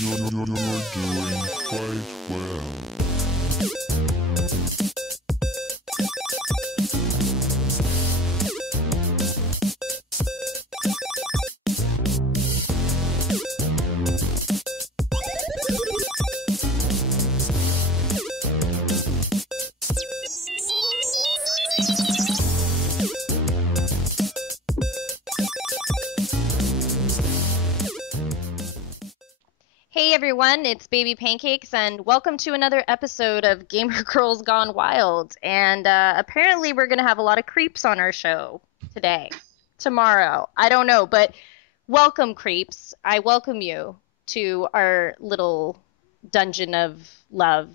You're doing quite well. Hey everyone, it's Baby Pancakes, and welcome to another episode of Gamer Girls Gone Wild. And apparently we're going to have a lot of creeps on our show today, tomorrow. I don't know, but welcome creeps. I welcome you to our little dungeon of love.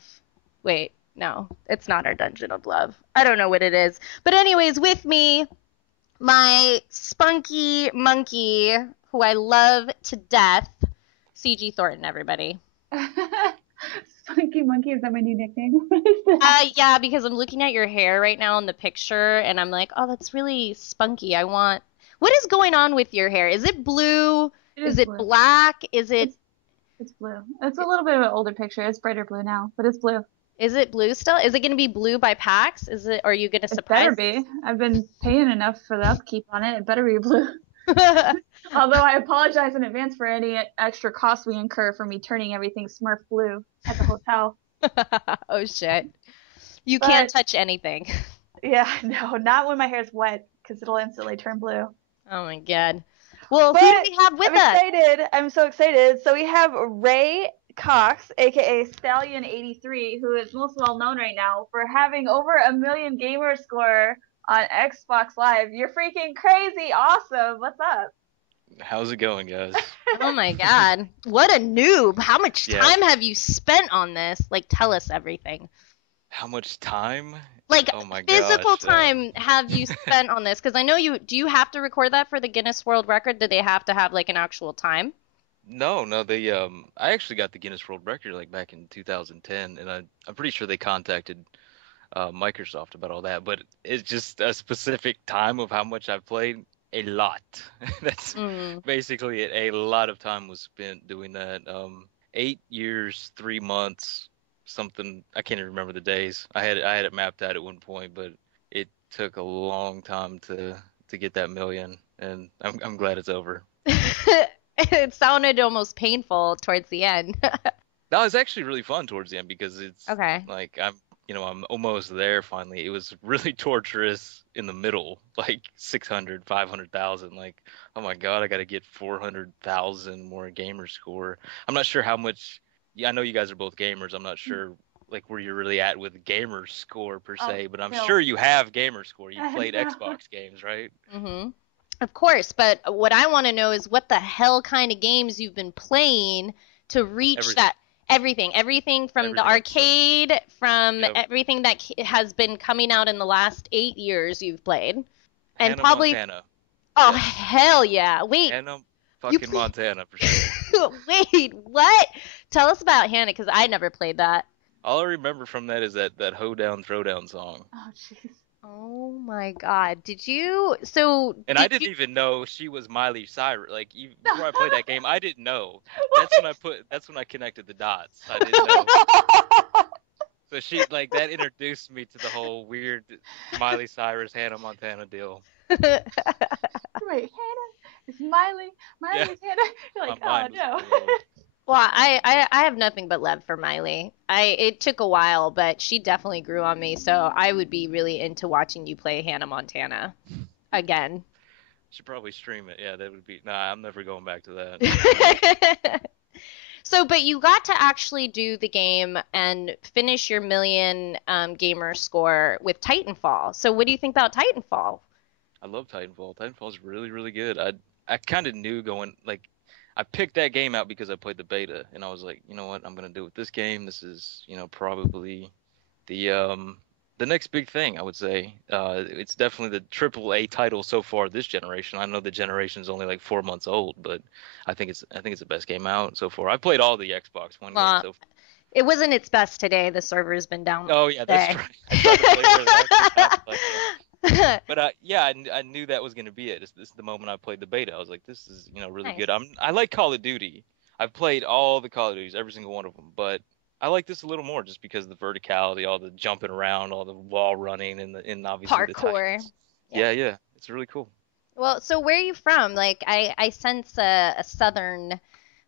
Wait, no, it's not our dungeon of love. I don't know what it is. But anyways, with me, my spunky monkey, who I love to death, CG Thornton, everybody. Spunky Monkey, is that my new nickname? Yeah, because I'm looking at your hair right now in the picture, and I'm like, oh, that's really spunky. What is going on with your hair? Is it blue? Is it blue. Black? Is it... It's blue. It's a little bit of an older picture. It's brighter blue now, but it's blue. Is it blue still? Is it going to be blue by PAX? Or are you going to surprise? It better be. I've been paying enough for the upkeep on it. It better be blue. Although I apologize in advance for any extra costs we incur for me turning everything Smurf blue at the hotel. Oh, shit. You can't touch anything. Yeah, no, not when my hair's wet, because it'll instantly turn blue. Oh, my God. Well, who do we have with us? I'm so excited. So we have Ray Cox, aka Stallion83, who is most well known right now for having over 1 million gamer score on Xbox Live. You're freaking crazy awesome. What's up? How's it going, guys? Oh my God. What a noob. How much time have you spent on this? Like, tell us everything. How much time? Like, oh my physical gosh, time have you spent on this? Because I know do you have to record that for the Guinness World Record? Do they have to have, like, an actual time? No, they I actually got the Guinness World Record like back in 2010, and I'm pretty sure they contacted Microsoft about all that, but it's just a specific time of how much I've played. A lot. That's basically it. A lot of time was spent doing that. 8 years, 3 months, something. I can't even remember the days. I had it mapped out at one point, but it took a long time to get that million, and I'm glad it's over. It sounded almost painful towards the end. No, it's actually really fun towards the end because it's okay. Like I'm almost there finally. It was really torturous in the middle, like 600, 500,000. Like, oh my God, I got to get 400,000 more gamer score. I'm not sure how much. Yeah, I know you guys are both gamers. I'm not sure like where you're really at with gamer score per se, but I'm sure you have gamer score. You played Xbox games, right? Mm-hmm. Of course, but what I want to know is what the hell kind of games you've been playing to reach that. Everything from the arcade, from everything that has been coming out in the last 8 years you've played. And Hannah probably Montana. Oh, hell yeah. Wait. Hannah fucking Montana for sure. Wait, what? Tell us about Hannah, because I never played that. All I remember from that is that Hoedown Throwdown song. Oh, jeez. Oh my God! Did you? I didn't even know she was Miley Cyrus. Like even before I played that game, I didn't know. That's when I connected the dots. I didn't know. So she that introduced me to the whole weird Miley Cyrus Hannah Montana deal. Wait, Hannah? It's Miley? Miley's Hannah? You're like, oh no. Well, I have nothing but love for Miley. It took a while, but she definitely grew on me, so I would be really into watching you play Hannah Montana again. Should probably stream it. Yeah, that would be... Nah, I'm never going back to that. But you got to actually do the game and finish your 1 million gamer score with Titanfall. So what do you think about Titanfall? I love Titanfall. Titanfall's really, really good. I kind of knew going... I picked that game out because I played the beta, and I was like, you know what, I'm gonna do with this game. This is, probably the next big thing, I would say. It's definitely the AAA title so far this generation. I know the generation's only like 4 months old, but I think it's the best game out so far. I played all the Xbox One games so far. It wasn't its best today. The server's been down. Oh yeah, that's right. But I knew that was going to be it. This is the moment I played the beta. I was like, this is really good. I like Call of Duty. I've played all the Call of Duties, every single one of them, but I like this a little more just because of the verticality, all the jumping around, all the wall running, and obviously the Parkour. Titans. Yeah, it's really cool. Well, so where are you from? Like, I sense a southern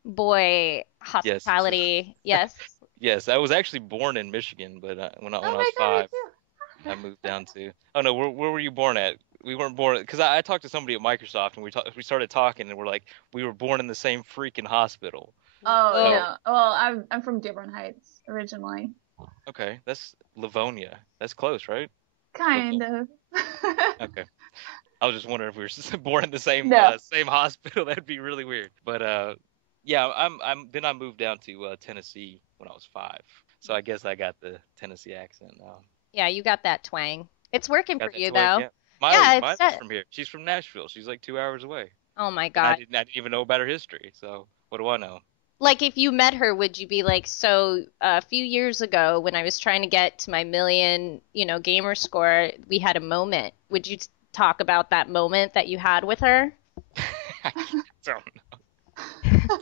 boy Yes, hospitality. Yes. yes. I was actually born in Michigan, but when I Oh was my god, me 5, too. I moved down to. Oh no, where were you born at? We weren't born because I talked to somebody at Microsoft and we started talking and we're like we were born in the same freaking hospital. Oh Whoa. So no. Well, I'm from Dearborn Heights originally. okay, that's Livonia. That's close, right? Kind Livonia. of. Okay. I was just wondering if we were born in the same No. same hospital. That'd be really weird. But yeah, then I moved down to Tennessee when I was 5. So I guess I got the Tennessee accent now. Yeah, you got that twang. It's working for Got that you twang, though. yeah. Yeah, Miley's from here. She's from Nashville. She's like 2 hours away. oh my And I God. didn't even know about her history. So what do I know? Like if you met her, would you be like, so a few years ago when I was trying to get to my million, gamer score, we had a moment. Would you talk about that moment that you had with her? I don't know.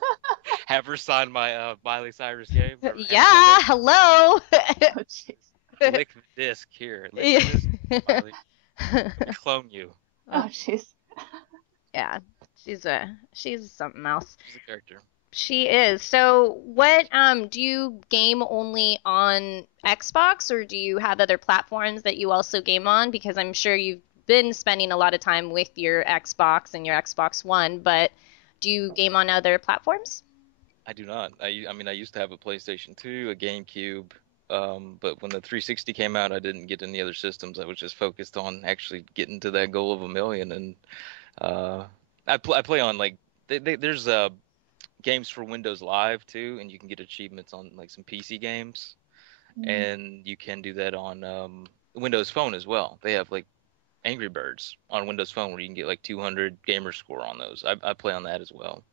Have her sign my Miley Cyrus game? Or Yeah, hello. Oh jeez. lick the disc here. Lick the disc, Miley. Let me clone you. Oh jeez. Yeah, she's something else. She's a character. She is. So, what do you game only on Xbox or do you have other platforms that you also game on? Because I'm sure you've been spending a lot of time with your Xbox and your Xbox One, but do you game on other platforms? I do not. I mean, I used to have a PlayStation 2, a GameCube, but when the 360 came out, I didn't get any other systems. I was just focused on actually getting to that goal of 1 million, and I play on like there's games for Windows Live too, and you can get achievements on like some PC games, and you can do that on Windows Phone as well. They have like Angry Birds on Windows Phone where you can get like 200 gamer score on those. I play on that as well.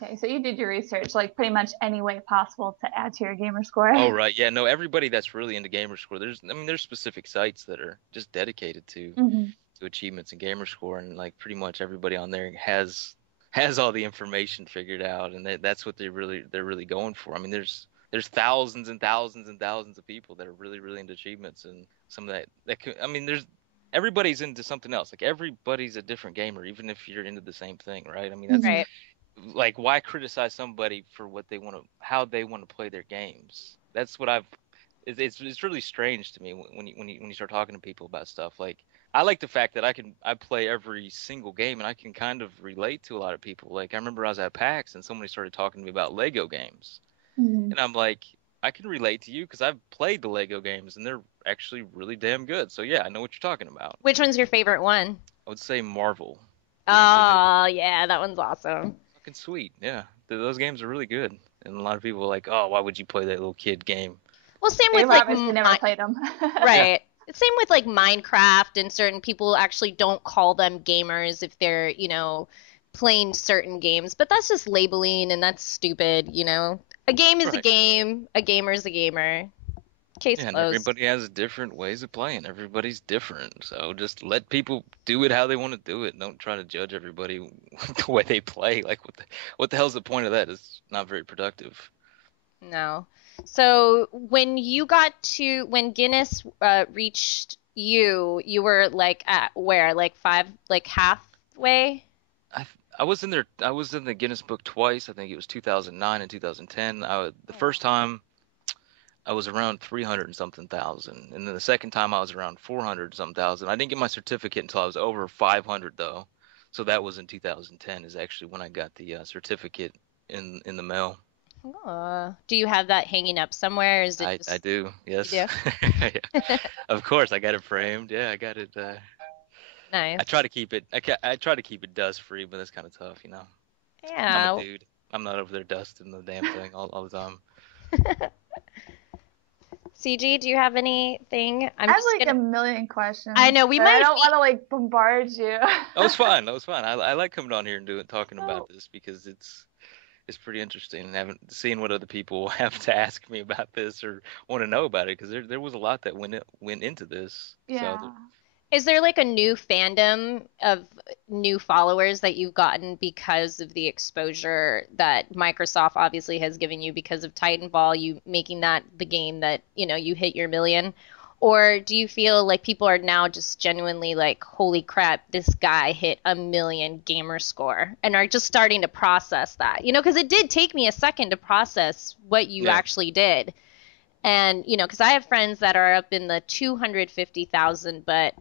Okay, so you did your research, like pretty much any way possible to add to your gamer score. Oh right, yeah, no, everybody that's really into gamer score, there's specific sites that are just dedicated to achievements and gamer score, and like pretty much everybody on there has all the information figured out, and that's what they're really going for. I mean, there's thousands and thousands and thousands of people that are really into achievements, and some of I mean, there's everybody's into something else. Like everybody's a different gamer, even if you're into the same thing, right? I mean, that's Right. like why criticize somebody for how they want to play their games? That's what it's really strange to me when you start talking to people about stuff. Like I like the fact that I play every single game and I can kind of relate to a lot of people. Like I remember I was at PAX and somebody started talking to me about Lego games, and I'm like, I can relate to you because I've played the Lego games and they're actually really damn good. So yeah, I know what you're talking about. Which one's your favorite one? I would say Marvel. Oh, yeah, that one's awesome. Fucking sweet, yeah. Those games are really good, and a lot of people are like, "Oh, why would you play that little kid game?" Well, same with We've like obviously never played them. right. Same with like Minecraft, and certain people actually don't call them gamers if they're, playing certain games, but that's just labeling and that's stupid, A game is a Right. game, a gamer is a gamer. Case Yeah, and closed. everybody has different ways of playing. Everybody's different, so just let people do it how they want to do it. Don't try to judge everybody the way they play. Like, what the hell's the point of that? It's not very productive. No. So when Guinness reached you, you were like at where? Like halfway? I was in there. I was in the Guinness Book twice. I think it was 2009 and 2010. The first time I was around 300 and something thousand, and then the second time I was around 400 and something thousand. I didn't get my certificate until I was over 500 though, so that was in 2010 is actually when I got the certificate in the mail. Do you have that hanging up somewhere? Is it I just do, yes. you Yeah. Of course, I got it framed. Yeah, I got it. nice? I try to keep it. I try to keep it dust free, but that's kind of tough, I'm Yeah. a dude. I'm not over there dusting the damn thing all the time. CG, do you have anything? I have like a million questions. I know, we but might I don't be- want to like bombard you. That was fun. That was fun. I like coming on here and talking about this because it's pretty interesting and seeing what other people have to ask me about this or want to know about it because there was a lot that went into this. Yeah. So Is there like a new fandom of new followers that you've gotten because of the exposure that Microsoft obviously has given you because of Titanfall, you making that the game that, you hit your million? Or do you feel like people are now just genuinely like, holy crap, this guy hit a million gamer score and are just starting to process that? Because it did take me a second to process what you Yeah. actually did. And, because I have friends that are up in the 250,000, but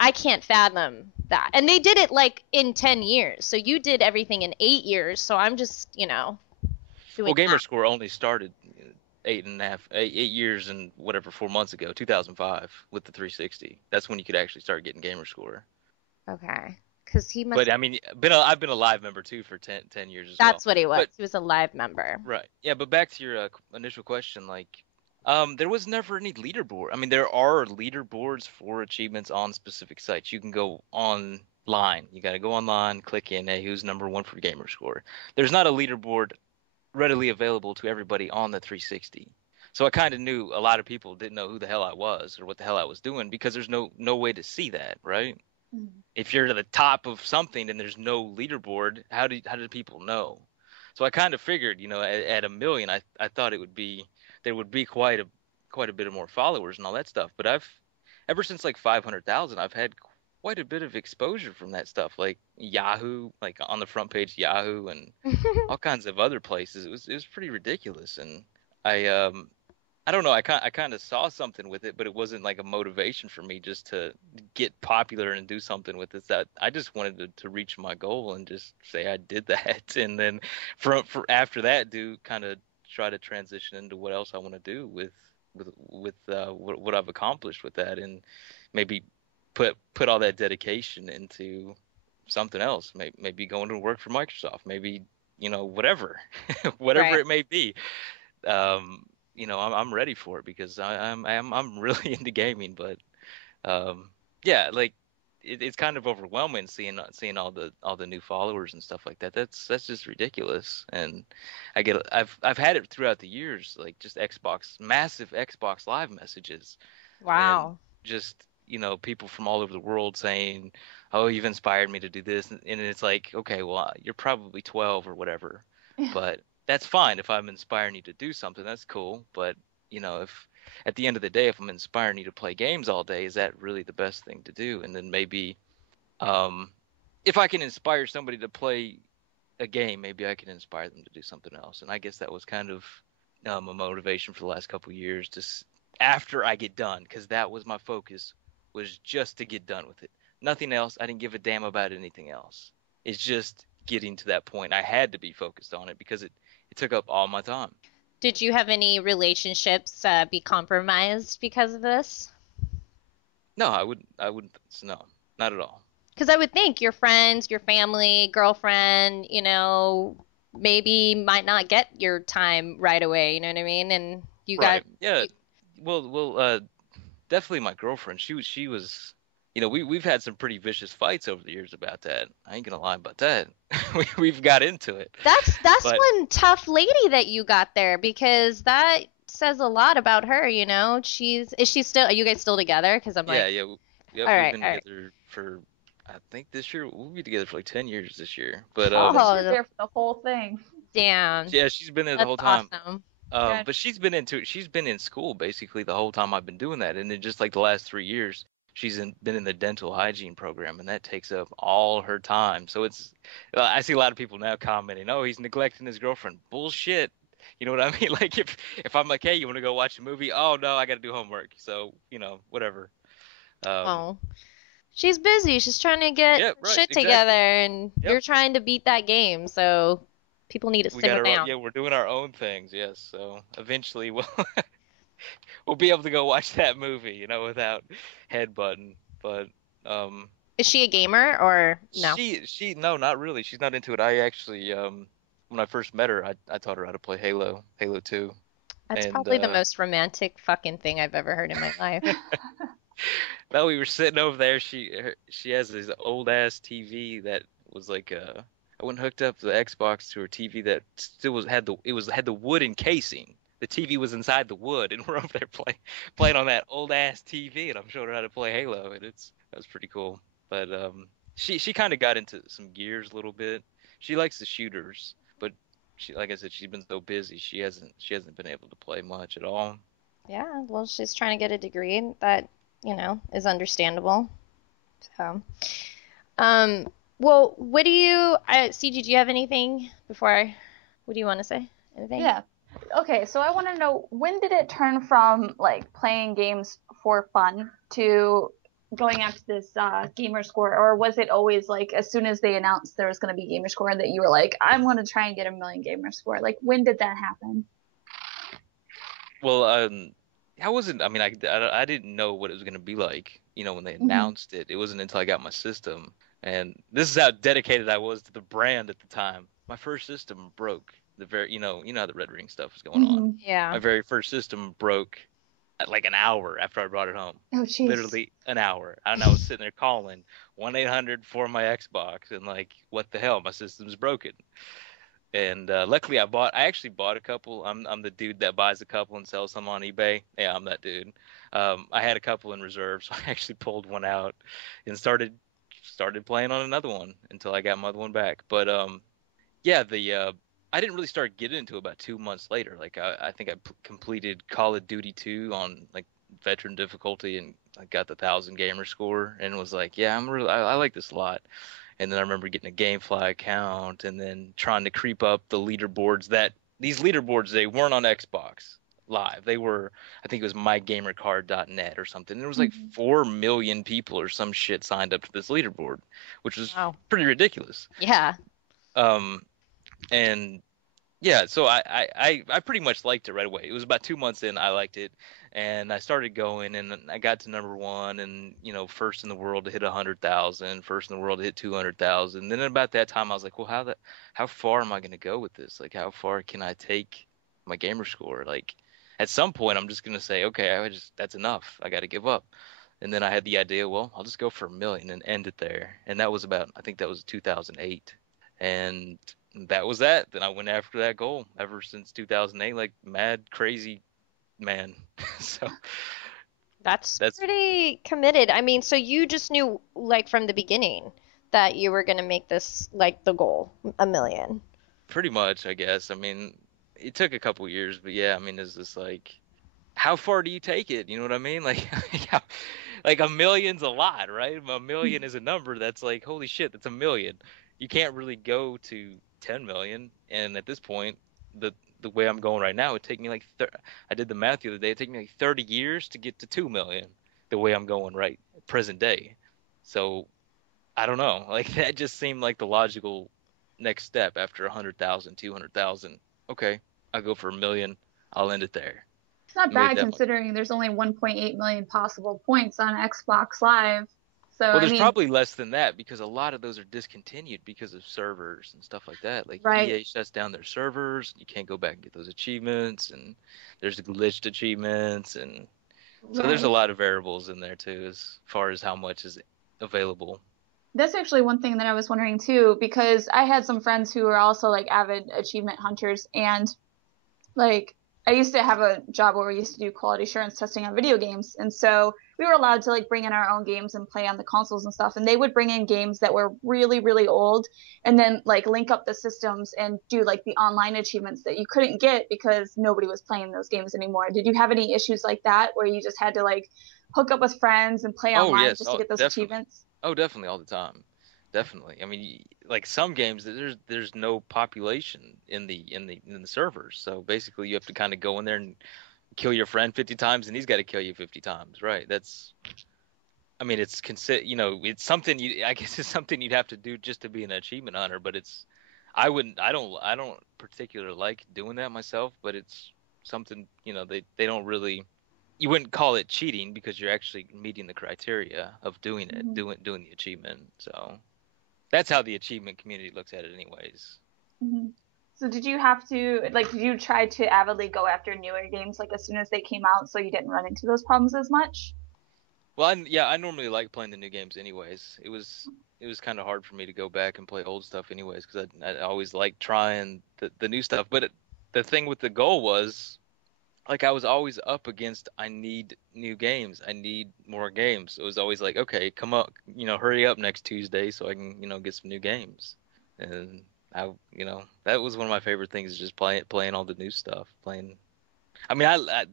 I can't fathom that. And they did it like in 10 years. So you did everything in 8 years. So I'm just, doing Well, that. gamerscore only started 8 years and whatever 4 months ago, 2005, with the 360. That's when you could actually start getting gamerscore. Okay. Because he must. But I mean, I've been a live member too for 10 years as well. That's what he was. But He was a live member. right, yeah. But back to your initial question, like, there was never any leaderboard. I mean, there are leaderboards for achievements on specific sites. You can go online. You got to go online, click in, hey, who's number one for gamerscore. There's not a leaderboard readily available to everybody on the 360. So I kind of knew a lot of people didn't know who the hell I was or what the hell I was doing because there's no way to see that, right? If you're to the top of something and there's no leaderboard, how do people know? So I kind of figured, at a million, I thought there would be quite a bit of more followers and all that stuff. But ever since like 500,000, I've had quite a bit of exposure from that stuff, like Yahoo, like on the front page Yahoo and all kinds of other places. It was pretty ridiculous, and I don't know. I kind of saw something with it, but it wasn't like a motivation for me just to get popular and do something with it. That I just wanted to reach my goal and just say I did that, and then for after that, do kind of try to transition into what else I want to do with what I've accomplished with that, and maybe put all that dedication into something else. Maybe going to work for Microsoft. Maybe whatever, whatever Right. it may be. I'm ready for it because I'm really into gaming, but yeah, like it's kind of overwhelming seeing all the new followers and stuff like that. That's just ridiculous. And I've had it throughout the years, like just massive Xbox Live messages, and Wow. just people from all over the world saying, "Oh, you've inspired me to do this," and it's like, okay, well, you're probably 12 or whatever, but that's fine if I'm inspiring you to do something. That's cool. But if at the end of the day, if I'm inspiring you to play games all day, is that really the best thing to do? And then maybe, if I can inspire somebody to play a game, maybe I can inspire them to do something else. And I guess that was kind of a motivation for the last couple of years, just after I get done, because that was my focus, was just to get done with it. Nothing else. I didn't give a damn about anything else. It's just getting to that point. I had to be focused on it because it took up all my time. Did you have any relationships be compromised because of this? No, I wouldn't. No, not at all. Because I would think your friends, your family, girlfriend, maybe might not get your time right away. You know what I mean? And you Right. got Yeah. Well, definitely my girlfriend. She was. We've had some pretty vicious fights over the years about that. I ain't gonna lie about that. We've got into it. that's But one tough lady that you got there because that says a lot about her. Is she still? Are you guys still together? Because I'm like, yeah. Yep, all we've right, been all right. together for, I think this year we'll be together for like 10 years this year. But Oh, She's there for the whole thing. damn, yeah, she's been there the that's whole time. awesome. Good. But she's been in school basically the whole time I've been doing that, and then just like the last 3 years, been in the dental hygiene program, and that takes up all her time. So I see a lot of people now commenting, "Oh, he's neglecting his girlfriend." Bullshit. You know what I mean? Like if I'm like, "Hey, you want to go watch a movie?" "Oh no, I got to do homework." So whatever. Oh, she's busy. She's trying to get Yeah, right, shit together, exactly. and Yep. you're trying to beat that game. So people need to We got simmer down. yeah, we're doing our own things. Yes. So eventually we'll be able to go watch that movie, without headbutting. But Is she a gamer or no? no, not really. She's not into it. I actually when I first met her, I taught her how to play Halo 2. That's And probably the most romantic fucking thing I've ever heard in my life. well, we were sitting over there. She has this old ass TV that was like I went and hooked up the Xbox to her TV that still had the wood encasing. The TV was inside the wood, and we're over there playing on that old ass TV, and I'm showing her how to play Halo, and That was pretty cool. But she kind of got into some gears a little bit. She likes the shooters, but she, like I said, she's been so busy she hasn't been able to play much at all. Yeah, well, she's trying to get a degree that, is understandable. So, um, well, what do you, CG, do you have anything what do you want to say? Anything? Yeah. Okay, so I want to know, when did it turn from like playing games for fun to going after this gamer score, or was it always like as soon as they announced there was going to be gamer score that you were like, I'm going to try and get a million gamer score? Like, when did that happen? Well, I wasn't. I mean, I didn't know what it was gonna be like. When they Mm-hmm. announced it, it wasn't until I got my system, and this is how dedicated I was to the brand at the time. My first system broke. How the Red Ring stuff was going on. Mm-hmm. Yeah. My very first system broke at like an hour after I brought it home. Oh, jeez. Literally an hour. And I was sitting there calling 1-800 for my Xbox and like, what the hell? My system's broken. And luckily, I actually bought a couple. I'm the dude that buys a couple and sells them on eBay. Yeah, I'm that dude. I had a couple in reserve, so I actually pulled one out and started playing on another one until I got my other one back. But yeah, I didn't really start getting into it about 2 months later. Like I think I completed Call of Duty 2 on like veteran difficulty and I got the 1,000 gamer score and was like, yeah, I like this a lot. And then I remember getting a GameFly account and then trying to creep up the leaderboards. These leaderboards, they weren't on Xbox Live. They were, I think it was mygamercard.net or something. And there was like 4 million people or some shit signed up to this leaderboard, which was pretty ridiculous. Yeah. And yeah, so I pretty much liked it right away. It was about 2 months in, I liked it, and I started going, and I got to number one, and first in the world to hit 100,000, first in the world to hit 200,000. Then about that time, I was like, well, how far am I going to go with this? Like, how far can I take my gamer score? Like, at some point, I'm just going to say, okay, that's enough. I got to give up. And then I had the idea, well, I'll just go for 1 million and end it there. And that was I think that was 2008, and that was that. Then I went after that goal ever since 2008, like mad, crazy man. So that's pretty committed. I mean, so you just knew like from the beginning that you were going to make this like the goal, 1 million. Pretty much, I guess. I mean, it took a couple years, but yeah, I mean, it's just like, how far do you take it? You know what I mean? Like, like 1 million's a lot, right? 1 million is a number that's like, holy shit, that's 1 million. You can't really go to 10 million, and at this point, the way I'm going right now, it take me like I did the math the other day. It take me like 30 years to get to 2 million. The way I'm going right present day, so I don't know. Like that just seemed like the logical next step after 100,000, 200,000. Okay, I'll go for 1 million. I'll end it there. It's not bad considering there's only 1.8 million possible points on Xbox Live. So, well, there's probably less than that because a lot of those are discontinued because of servers and stuff like that. Like EA shuts down their servers, you can't go back and get those achievements, and there's glitched achievements, and so there's a lot of variables in there too as far as how much is available. That's actually one thing that I was wondering too, because I had some friends who were also like avid achievement hunters, and like I used to have a job where we used to do quality assurance testing on video games, and so we were allowed to like bring in our own games and play on the consoles and stuff, and they would bring in games that were really, really old and then like link up the systems and do like the online achievements that you couldn't get because nobody was playing those games anymore. Did you have any issues like that where you just had to like hook up with friends and play online just to get those achievements? Oh, definitely, all the time. Definitely. I mean, like some games, there's no population in the servers, so basically you have to kind of go in there and kill your friend 50 times, and he's got to kill you 50 times, right? I mean, it's it's something I guess it's something you'd have to do just to be an achievement hunter, but I don't particularly like doing that myself, but it's something they don't really. You wouldn't call it cheating because you're actually meeting the criteria of doing it, doing the achievement. So that's how the achievement community looks at it anyways. Mm-hmm. So did you try to avidly go after newer games like as soon as they came out so you didn't run into those problems as much? Well, I normally like playing the new games anyways. It was kind of hard for me to go back and play old stuff anyways because I always liked trying the new stuff. But the thing with the goal was like I was always up against I need new games. I need more games. It was always like, okay, come up, hurry up next Tuesday so I can, get some new games. And that was one of my favorite things is just playing all the new stuff, playing. I mean, I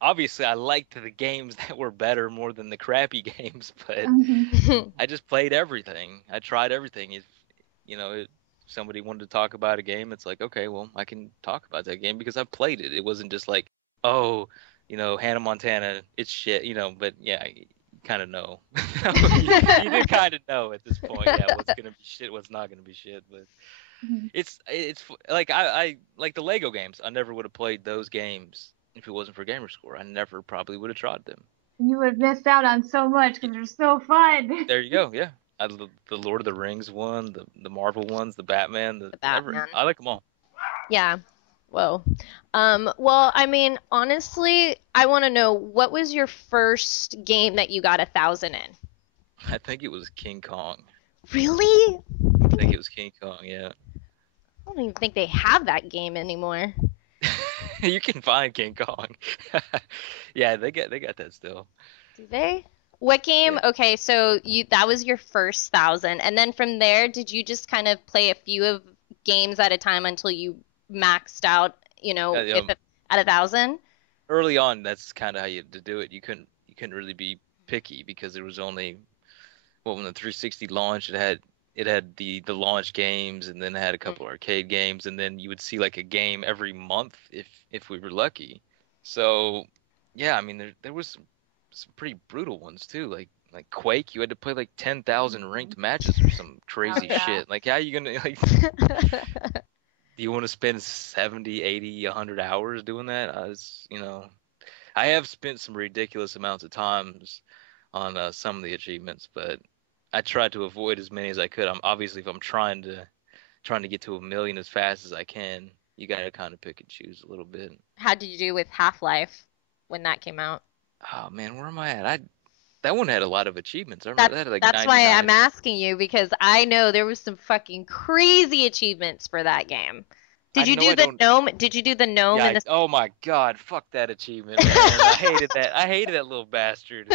obviously I liked the games that were better more than the crappy games, but I just played everything. I tried everything. If somebody wanted to talk about a game, it's like, okay, well, I can talk about that game because I've played it. It wasn't just like, oh, Hannah Montana, it's shit, but yeah, you kind of know. You do kind of know at this point, yeah, what's gonna be shit, what's not gonna be shit. But it's like I like the Lego games. I never would have played those games if it wasn't for Gamerscore. I never probably would have tried them. You would have missed out on so much because they're so fun. There you go, yeah. The Lord of the Rings one, the Marvel ones, the Batman, The Batman. I like them all. Yeah. Whoa. Well, I mean, honestly, I want to know, what was your first game that you got 1,000 in? I think it was King Kong. Really? I think it was King Kong, yeah. I don't even think they have that game anymore. You can find King Kong. Yeah, they got that still. Do they? What game? Yeah. Okay, so that was your first 1,000, and then from there, did you just kind of play a few of games at a time until you maxed out, at 1,000? Early on, that's kind of how you had to do it. You couldn't really be picky because there was only when the 360 launched, it had the launch games, and then it had a couple arcade games, and then you would see like a game every month if we were lucky. So yeah, I mean there was some pretty brutal ones too, like Quake. You had to play like 10,000 ranked matches or some crazy shit. Like how are you gonna like? Do you want to spend 70, 80, 100 hours doing that? I have spent some ridiculous amounts of times on some of the achievements, but I tried to avoid as many as I could. Obviously if I'm trying to get to 1,000,000 as fast as I can, you gotta kind of pick and choose a little bit. How did you do with Half-Life when that came out? Oh man, where am I at? That one had a lot of achievements. I remember that had like That's why 99. I'm asking you, because I know there was some fucking crazy achievements for that game. Did you do the gnome? Did you do the gnome? Yeah, oh my god, fuck that achievement, man. I hated that. I hated that little bastard.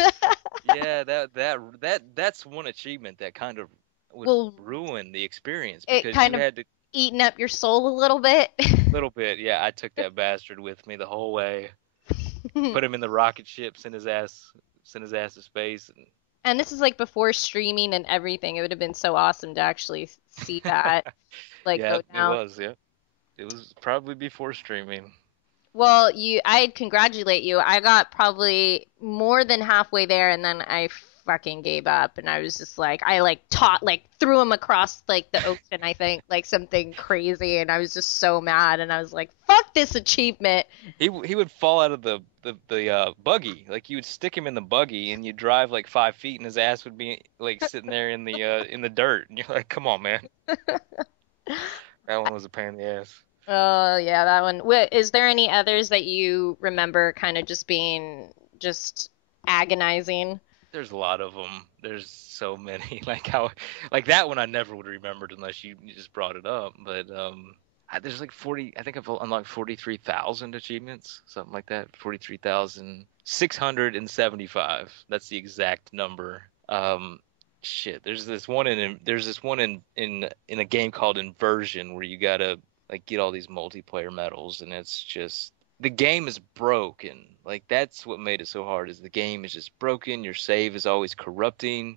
Yeah, that's one achievement that kind of would ruin the experience because it kind you of had to eaten up your soul a little bit. little bit. Yeah, I took that bastard with me the whole way. Put him in the rocket ship, send his ass to space. And this is like before streaming and everything. It would have been so awesome to actually see that Yeah, go down. it was. Yeah, it was probably before streaming. Well, I'd congratulate you. I got probably more than halfway there, and then I fucking gave up, and I was just like, I threw him across like the ocean, I think, like something crazy, and I was just so mad, and I was like, fuck this achievement. He would fall out of the buggy. Like you would stick him in the buggy, and you drive like 5 feet, and his ass would be like sitting there in the dirt, and you're like, come on, man. That one was a pain in the ass. Oh, yeah, that one. Is there any others that you remember kind of just being just agonizing? There's a lot of them. There's so many. Like that one I never would have remembered unless you just brought it up. But there's like 40. I think I've unlocked 43,000 achievements, something like that. 43,675. That's the exact number. Shit. There's this one in a game called Inversion where you gotta like get all these multiplayer medals, and it's just the game is broken. Like that's what made it so hard, is the game is just broken. Your save is always corrupting.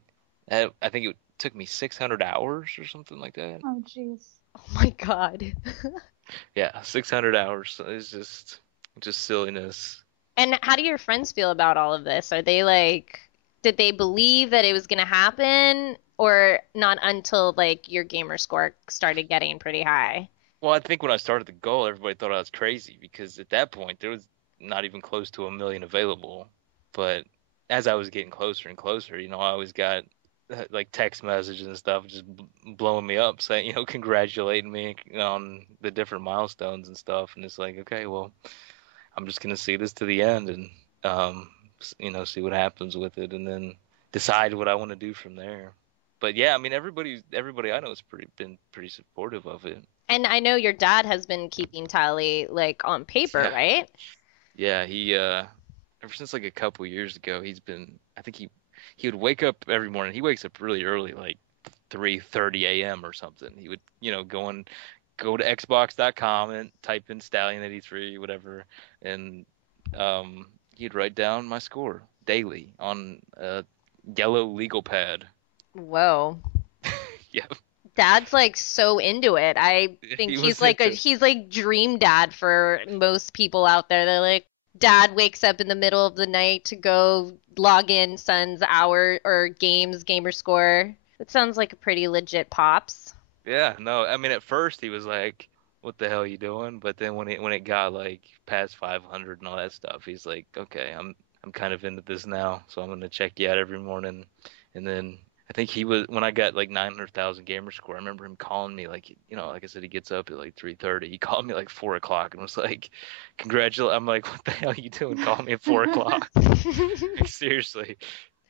I think it took me 600 hours or something like that. Oh jeez. Oh my god. Yeah, 600 hours. So it's just silliness. And how do your friends feel about all of this? Are they like, did they believe that it was gonna happen, or not until like your gamer score started getting pretty high? Well, I think when I started the goal, everybody thought I was crazy because at that point there was not even close to 1,000,000 available. But as I was getting closer and closer, I always got like text messages and stuff just blowing me up, saying, congratulating me on the different milestones and stuff. And it's like, okay, well, I'm just gonna see this to the end and see what happens with it, and then decide what I want to do from there. But yeah, I mean, everybody I know has been pretty supportive of it. And I know your dad has been keeping tally, like, on paper, right? Yeah, he ever since like a couple years ago, he's been. I think he would wake up every morning. He wakes up really early, like 3:30 a.m. or something. He would, go to Xbox.com and type in Stallion 83, whatever, and he'd write down my score daily on a yellow legal pad. Whoa. Yeah, Dad's like so into it. I think he he's was like into. he's like dream dad for most people out there. They're like, dad wakes up in the middle of the night to go log in son's hour or gamer score. That sounds like a pretty legit pops. Yeah, no, I mean at first he was like, "What the hell are you doing?" But then when it got like past 500 and all that stuff, he's like, "Okay, I'm kind of into this now, so I'm gonna check you out every morning." And then I think he was when I got like 900,000 gamer score. I remember him calling me like, like I said, he gets up at like 3:30. He called me like 4 o'clock and was like, "Congratulate." I'm like, "What the hell are you doing? Calling me at 4 o'clock?" Like, seriously,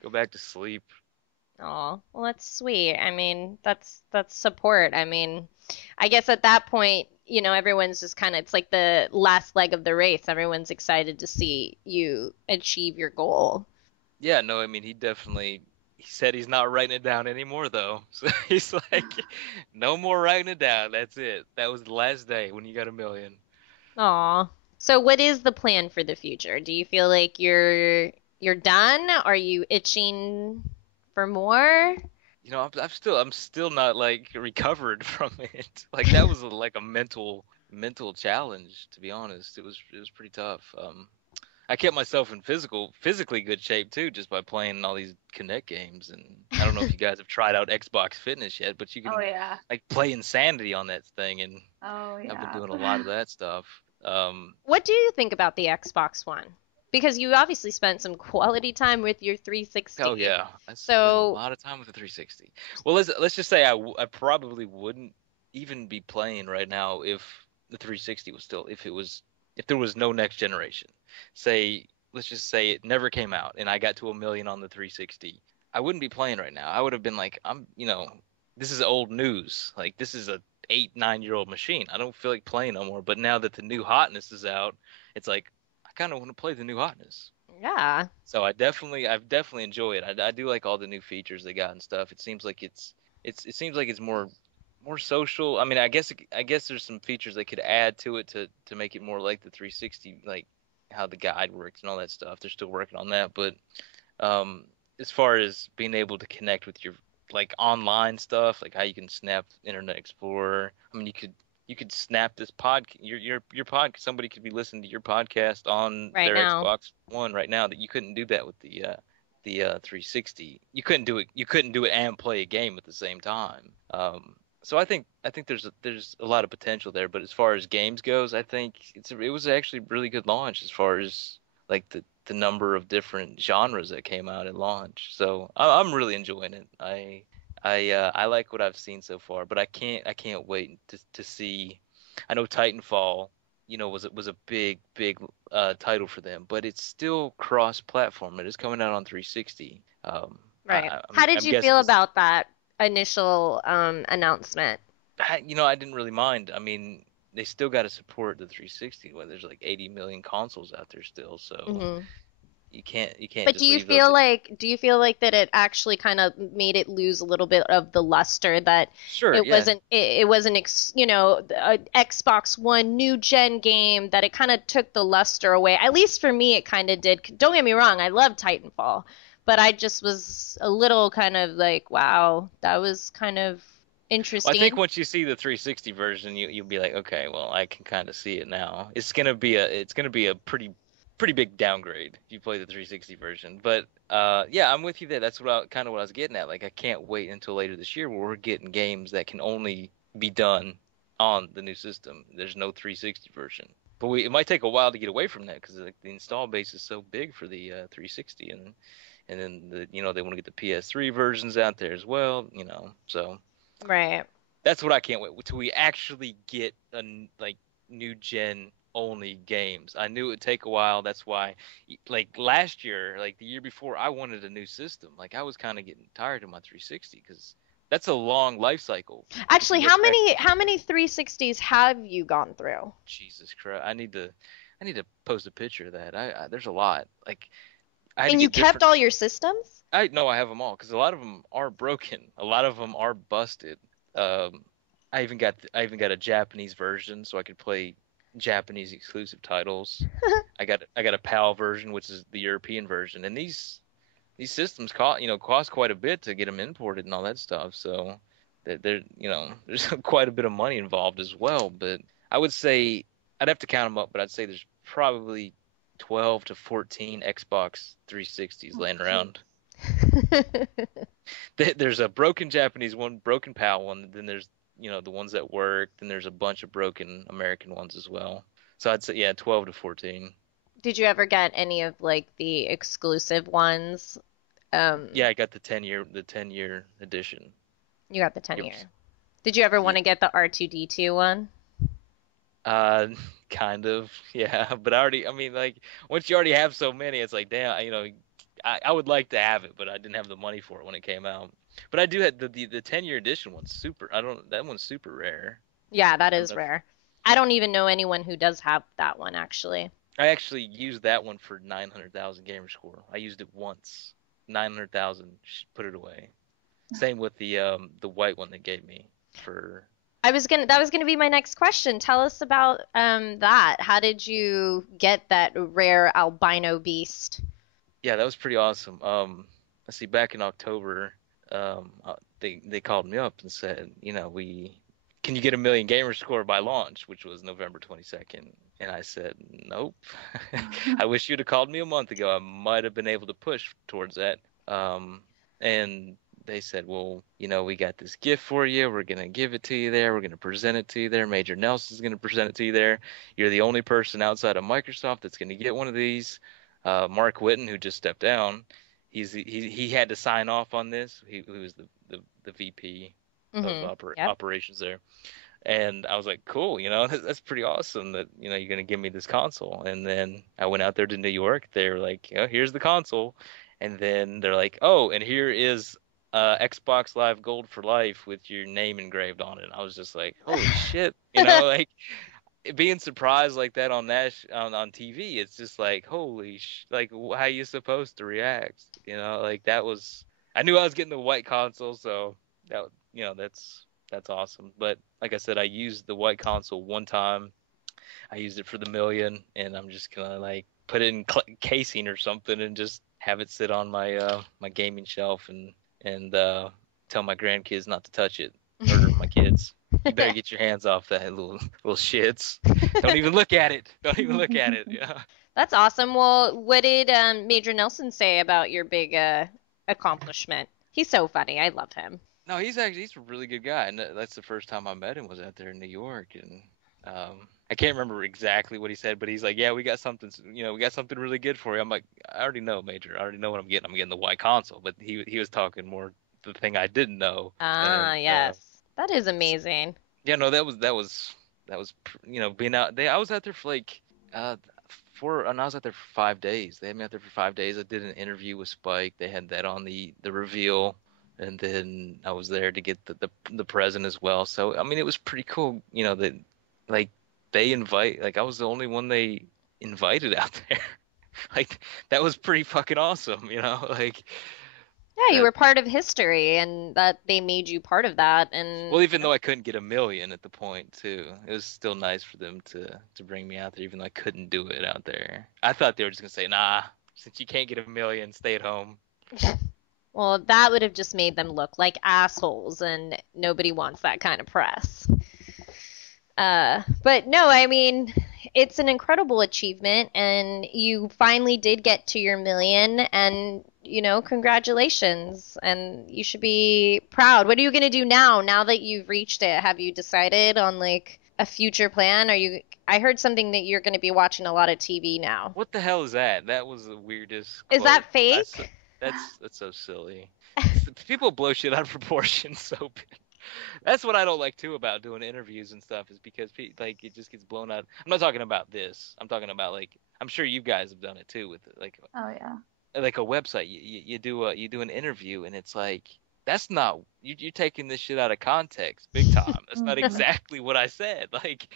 go back to sleep. Oh, well, that's sweet. I mean, that's support. I mean, I guess at that point, everyone's just kind of it's like the last leg of the race. Everyone's excited to see you achieve your goal. Yeah, no, I mean he said he's not writing it down anymore though. So he's like, no more writing it down. That's it. That was the last day when you got a million. Aw. So what is the plan for the future? Do you feel like you're done? Are you itching for more? I'm still not like recovered from it. Like that was like a mental challenge, to be honest. It was pretty tough. I kept myself in physically good shape too, just by playing all these Kinect games. And I don't know if you guys have tried out Xbox Fitness yet, but you Oh can yeah. like play Insanity on that thing, and Oh I've been yeah. doing a lot of that stuff. What do you think about the Xbox One? Because you obviously spent some quality time with your Oh 360. yeah, I spent a So, lot of time with the 360. Well, let's just say I probably wouldn't even be playing right now if the 360 was still if there was no next generation. Say let's just say it never came out and I got to a million on the 360. I wouldn't be playing right now. I would have been like, this is old news. Like this is a 8, 9 year old machine. I don't feel like playing no more. But now that the new hotness is out, it's like I kind of want to play the new hotness. yeah. So I've definitely enjoyed it. I do like all the new features they got and stuff. It seems like it seems like it's more social. I mean, I guess there's some features they could add to it to make it more like the 360, like how the guide works and all that stuff. They're still working on that, but um, as far as being able to connect with your like online stuff, like how you can snap Internet Explorer. I mean, you could snap this your pod. Somebody could be listening to your podcast on Right their now. Xbox One right now. That you couldn't do that with the 360. You couldn't do it. You couldn't do it and play a game at the same time. So I think there's a lot of potential there. But as far as games goes, I think it was actually a really good launch as far as like the number of different genres that came out at launch. So I'm really enjoying it. I like what I've seen so far, but I can't wait to see. I know Titanfall, was a big title for them, but it's still cross-platform. It is coming out on 360. Right. How did I'm you guessing feel this. about that initial announcement? I didn't really mind. I mean, they still got to support the 360. Well, there's like 80 million consoles out there still, so Hmm. you can't But just leave those. do you feel like that it actually kind of made it lose a little bit of the luster that Sure, it yeah. wasn't a Xbox One new gen game that it kind of took the luster away. At least for me, it kind of did. Don't get me wrong, I love Titanfall, but I just was a little kind of like, wow, that was kind of Well, I think interesting. once you see the 360 version, you'll be like, okay, well, I can kind of see it now. It's gonna be a pretty big downgrade if you play the 360 version. But yeah, I'm with you there. That's kind of what I was getting at. Like, I can't wait until later this year where we're getting games that can only be done on the new system. There's no 360 version. But it might take a while to get away from that because like, the install base is so big for the 360, and then they want to get the PS3 versions out there as well. So. Right. That's what I can't wait till we actually get like new gen only games. I knew it would take a while. That's why, like last year, like the year before, I wanted a new system. Like I was kind of getting tired of my 360 because that's a long life cycle. Actually, You look back, how many 360s have you gone through? Jesus Christ, I need to post a picture of that. There's a lot. Like I had to And you get kept different. all your systems? I know I have them all because a lot of them are broken. A lot of them are busted. I even got a Japanese version so I could play Japanese exclusive titles. I got a PAL version, which is the European version, and these systems cost quite a bit to get them imported and all that stuff. So there's quite a bit of money involved as well. But I would say I'd have to count them up, but I'd say there's probably 12 to 14 Xbox 360s laying around. There's a broken Japanese one, broken PAL one, then there's the ones that work, then there's a bunch of broken American ones as well. So I'd say 12 to 14. Did you ever get any of like the exclusive ones? Yeah, I got the 10-year edition. You got the 10 It year. was- Did you ever want to get the R2D2 one? Uh, kind of, yeah. But I mean, like, once you already have so many, it's like, damn, I would like to have it, but I didn't have the money for it when it came out. But I do have the 10-year edition one's super. That one's super rare. Yeah, that I is don't know if- rare. I don't even know anyone who does have that one, actually. I actually used that one for 900,000 gamer score. I used it once. 900,000, put it away. Same with the white one they gave me for. That was gonna be my next question. Tell us about that. How did you get that rare albino beast? Yeah, that was pretty awesome. Let's see, back in October, they called me up and said, can you get a million gamer score by launch, which was November 22nd? And I said, nope. I wish you'd have called me a month ago. I might have been able to push towards that. And they said, well, we got this gift for you. We're going to give it to you there. We're going to present it to you there. Major Nelson's going to present it to you there. You're the only person outside of Microsoft that's going to get one of these. Mark Whitten, who just stepped down, he had to sign off on this. He was the VP of Yep. operations there. And I was like, cool, that's pretty awesome that, you're going to give me this console. And then I went out there to New York. They were like, here's the console. And then they're like, oh, and here is Xbox Live Gold for life with your name engraved on it. And I was just like, holy shit, like being surprised like that on on TV. It's just like, holy like how you supposed to react? Like that was. I knew I was getting the white console, so that that's awesome. But like I said, I used the white console one time. I used it for the million, and I'm just gonna like put it in casing or something and just have it sit on my my gaming shelf and tell my grandkids not to touch it. Murder my kids. You better get your hands off that little shits. Don't even look at it. Don't even look at it. Yeah. That's awesome. Well, what did Major Nelson say about your big accomplishment? He's so funny. I love him. No, he's a really good guy, and that's the first time I met him was out there in New York, and I can't remember exactly what he said, but he's like, yeah, we got something really good for you. I'm like, I already know, Major. I already know what I'm getting. I'm getting the white console, but he was talking more the thing I didn't know. Yes, that is amazing. Yeah, no, that was being out there. I was out there for like and I was out there for 5 days. They had me out there for 5 days. I did an interview with Spike. They had that on the reveal. And then I was there to get the present as well. So I mean, it was pretty cool. That like they invite, like I was the only one they invited out there. Like that was pretty fucking awesome. Like Yeah, you were part of history, and that they made you part of that. And well, even though I couldn't get a million at the point too, it was still nice for them to bring me out there, even though I couldn't do it out there. I thought they were just gonna say, nah, since you can't get a million, stay at home. Well, that would have just made them look like assholes, and nobody wants that kind of press. But no, I mean, it's an incredible achievement, and you finally did get to your million, and, congratulations, and you should be proud. What are you going to do now that you've reached it? Have you decided on, like, a future plan? I heard something that you're going to be watching a lot of TV now. What the hell is that? That was the weirdest Is quote. that fake? That's so silly. People blow shit out of proportion so big. That's what I don't like too about doing interviews and stuff is because like it just gets blown out. I'm not talking about this. I'm talking about like I'm sure you guys have done it too with like Oh yeah. like a website. You do an interview and it's like that's not you're taking this shit out of context, big time. That's not exactly what I said. Like,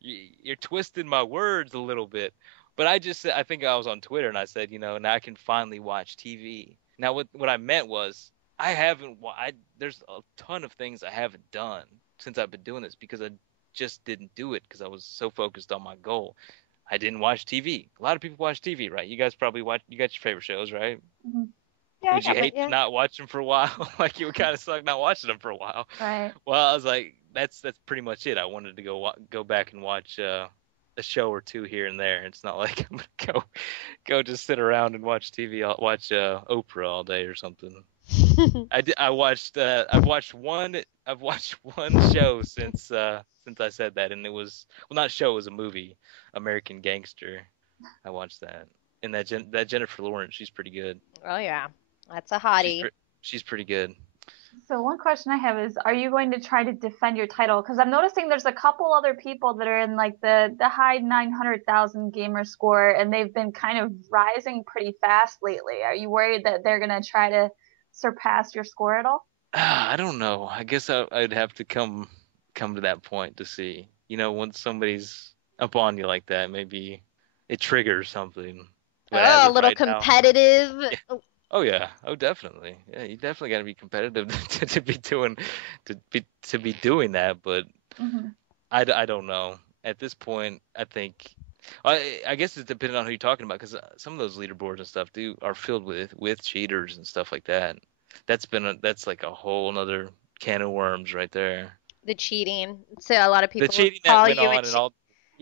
you're twisting my words a little bit. But I think I was on Twitter and I said, now I can finally watch TV. Now, what I meant was there's a ton of things I haven't done since I've been doing this because I just didn't do it because I was so focused on my goal. I didn't watch TV. A lot of people watch TV, right? You guys probably you got your favorite shows, right? Mm-hmm. Yeah, Would you hate to not watch them for a while? Like, you would kind of suck not watching them for a while. Right. Well, I was like, that's pretty much it. I wanted to go back and watch a show or two here and there. It's not like I'm gonna go just sit around and watch TV. I'll watch Oprah all day or something. I've watched one show since I said that, and it was, well, not a show, it was a movie, American Gangster. I watched that, and that Jennifer Lawrence, she's pretty good. Oh yeah, that's a hottie. She's pretty good. So one question I have is, are you going to try to defend your title? Because I'm noticing there's a couple other people that are in like the high 900,000 gamer score, and they've been kind of rising pretty fast lately. Are you worried that they're going to try to surpass your score at all? I don't know. I guess I'd have to come to that point to see. Once somebody's up on you like that, maybe it triggers something. But a little competitive. Now, oh yeah. Oh, definitely. Yeah, you definitely got to be competitive to be doing that. But I don't know. At this point, I think I guess it's depending on who you're talking about, because some of those leaderboards and stuff are filled with cheaters and stuff like that. That's like a whole nother can of worms right there. The cheating. So a lot of people the cheating call that went you on and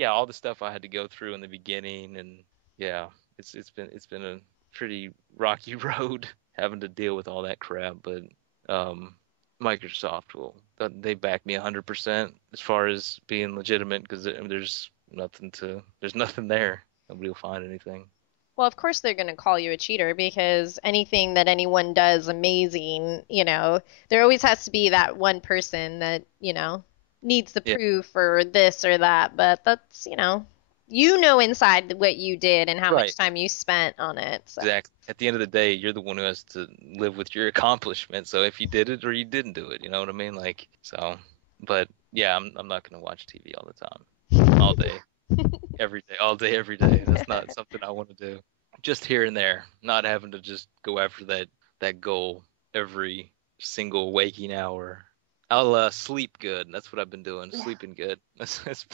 all the stuff I had to go through in the beginning, and yeah, it's been a pretty rocky road having to deal with all that crap. But Microsoft they back me 100% as far as being legitimate, because there's nothing there. Nobody will find anything. Well, of course they're going to call you a cheater, because anything that anyone does amazing, there always has to be that one person that, needs the proof or this or that. But that's, inside what you did and how much time you spent on it. So. Exactly. At the end of the day, you're the one who has to live with your accomplishment. So if you did it or you didn't do it, you know what I mean? Like, so, but yeah, I'm not going to watch TV all the time, all day. Every day, all day, every day. That's not something I want to do. Just here and there, not having to just go after that goal every single waking hour. I'll sleep good. That's what I've been doing. Yeah. Sleeping good. It's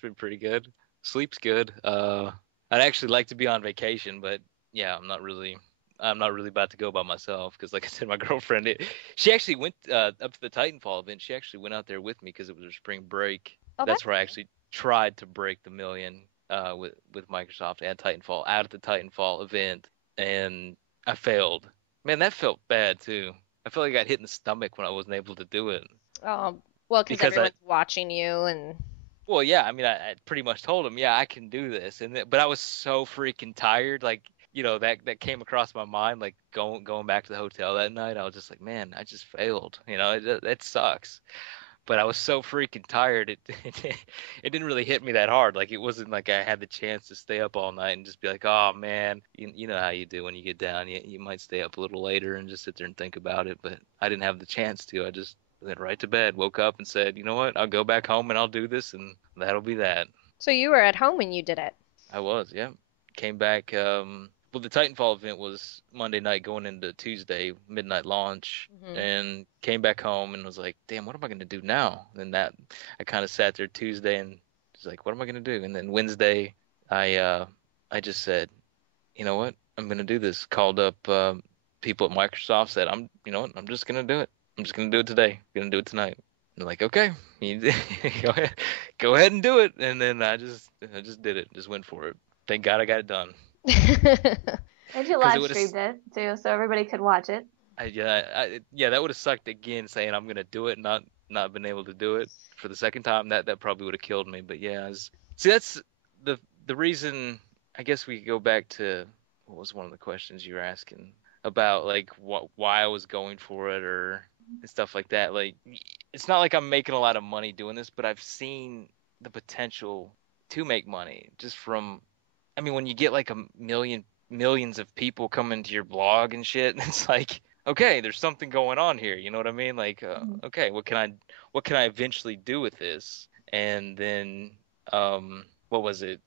been pretty good. Sleep's good. I'd actually like to be on vacation, but yeah, I'm not really about to go by myself, because, like I said, my girlfriend, she actually went up to the Titanfall event. She actually went out there with me because it was her spring break. Oh, that's where I actually tried to break the million with Microsoft and Titanfall out at the Titanfall event, and I failed. Man, that felt bad too. I felt like I got hit in the stomach when I wasn't able to do it. Oh, well, because everyone's watching you and. Well, yeah, I mean, I pretty much told him, yeah, I can do this, but I was so freaking tired, like, that came across my mind, like going back to the hotel that night. I was just like, man, I just failed. It sucks. But I was so freaking tired, it didn't really hit me that hard. Like, it wasn't like I had the chance to stay up all night and just be like, oh man, you know how you do when you get down. You might stay up a little later and just sit there and think about it. But I didn't have the chance to. I just went right to bed, woke up and said, you know what, I'll go back home and I'll do this, and that'll be that. So you were at home when you did it? I was, yeah. Came back. Well, the Titanfall event was Monday night going into Tuesday, midnight launch, and came back home and was like, damn, what am I going to do now? And I kind of sat there Tuesday and was like, what am I going to do? And then Wednesday, I just said, you know what, I'm going to do this. Called up people at Microsoft, said, I'm just going to do it. I'm just going to do it today. I'm going to do it tonight. And they're like, okay, go ahead and do it. And then I just did it, just went for it. Thank God I got it done. And you live streamed it too, so everybody could watch it. Yeah, that would have sucked again, saying I'm gonna do it, not been able to do it for the second time. That probably would have killed me. But yeah, see, that's the reason. I guess we could go back to what was one of the questions you were asking about, like why I was going for it and stuff like that. Like, it's not like I'm making a lot of money doing this, but I've seen the potential to make money just from. I mean, when you get like millions of people coming to your blog and shit, it's like, okay, there's something going on here. You know what I mean? Like, Mhm. okay, what can I eventually do with this? And then, what was it?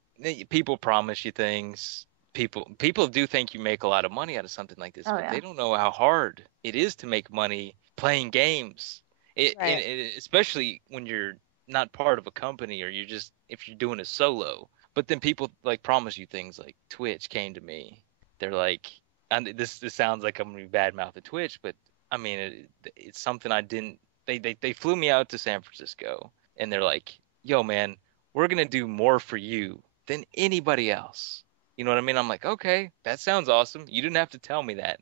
People promise you things. People do think you make a lot of money out of something like this, Oh but they yeah. don't know how hard it is to make money playing games. Right. Especially when you're not part of a company or you're just if you're doing it solo. But then people like promise you things like Twitch came to me. They're like, and this sounds like I'm gonna be bad mouth at Twitch, but I mean it's something I didn't. They flew me out to San Francisco and they're like, yo man, we're gonna do more for you than anybody else. You know what I mean? I'm like, okay, that sounds awesome. You didn't have to tell me that,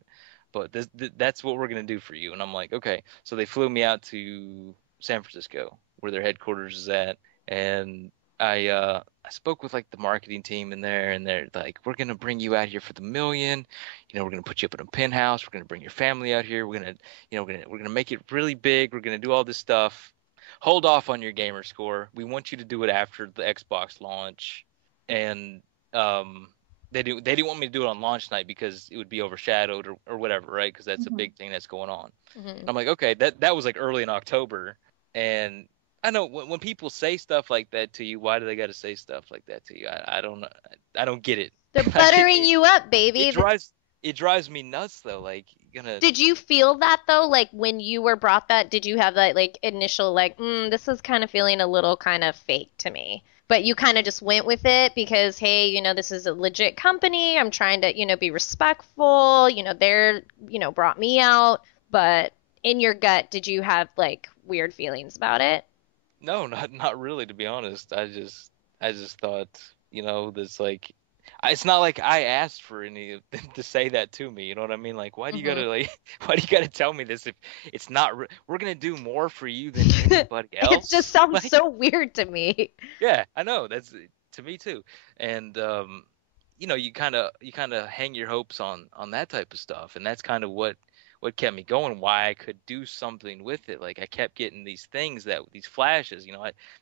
but that's what we're gonna do for you. And I'm like, okay. So they flew me out to San Francisco, where their headquarters is at, and I spoke with like the marketing team in there, and they're like, we're gonna bring you out here for the million. You know, we're gonna put you up in a penthouse. We're gonna bring your family out here. We're gonna, you know, we're gonna make it really big. We're gonna do all this stuff. Hold off on your gamer score. We want you to do it after the Xbox launch, and um, they didn't want me to do it on launch night because it would be overshadowed or whatever, right? Because that's a Mhm. big thing that's going on. Hmm. I'm like, okay, that was like early in October, and I know when people say stuff like that to you, why do they got to say stuff like that to you? I don't know. I don't get it. They're Like buttering you up, baby. it drives me nuts though. Like you're gonna Did you feel that though? Like when you were brought that, did you have that like initial like, this is kind of feeling a little kind of fake to me? But you kind of just went with it because, hey, this is a legit company. I'm trying to, be respectful. They're, brought me out. But in your gut, did you have like weird feelings about it? no, not really to be honest. I just thought, this like it's not like I asked for any of them to say that to me. You know what I mean? Like, why do you Hmm. gotta like, why do you gotta tell me this if it's not? We're gonna do more for you than anybody It just else. sounds Like, so weird to me. yeah, I know that's to me too. And you kind of hang your hopes on that type of stuff, and that's kind of what kept me going. Why I could do something with it. Like I kept getting these things these flashes.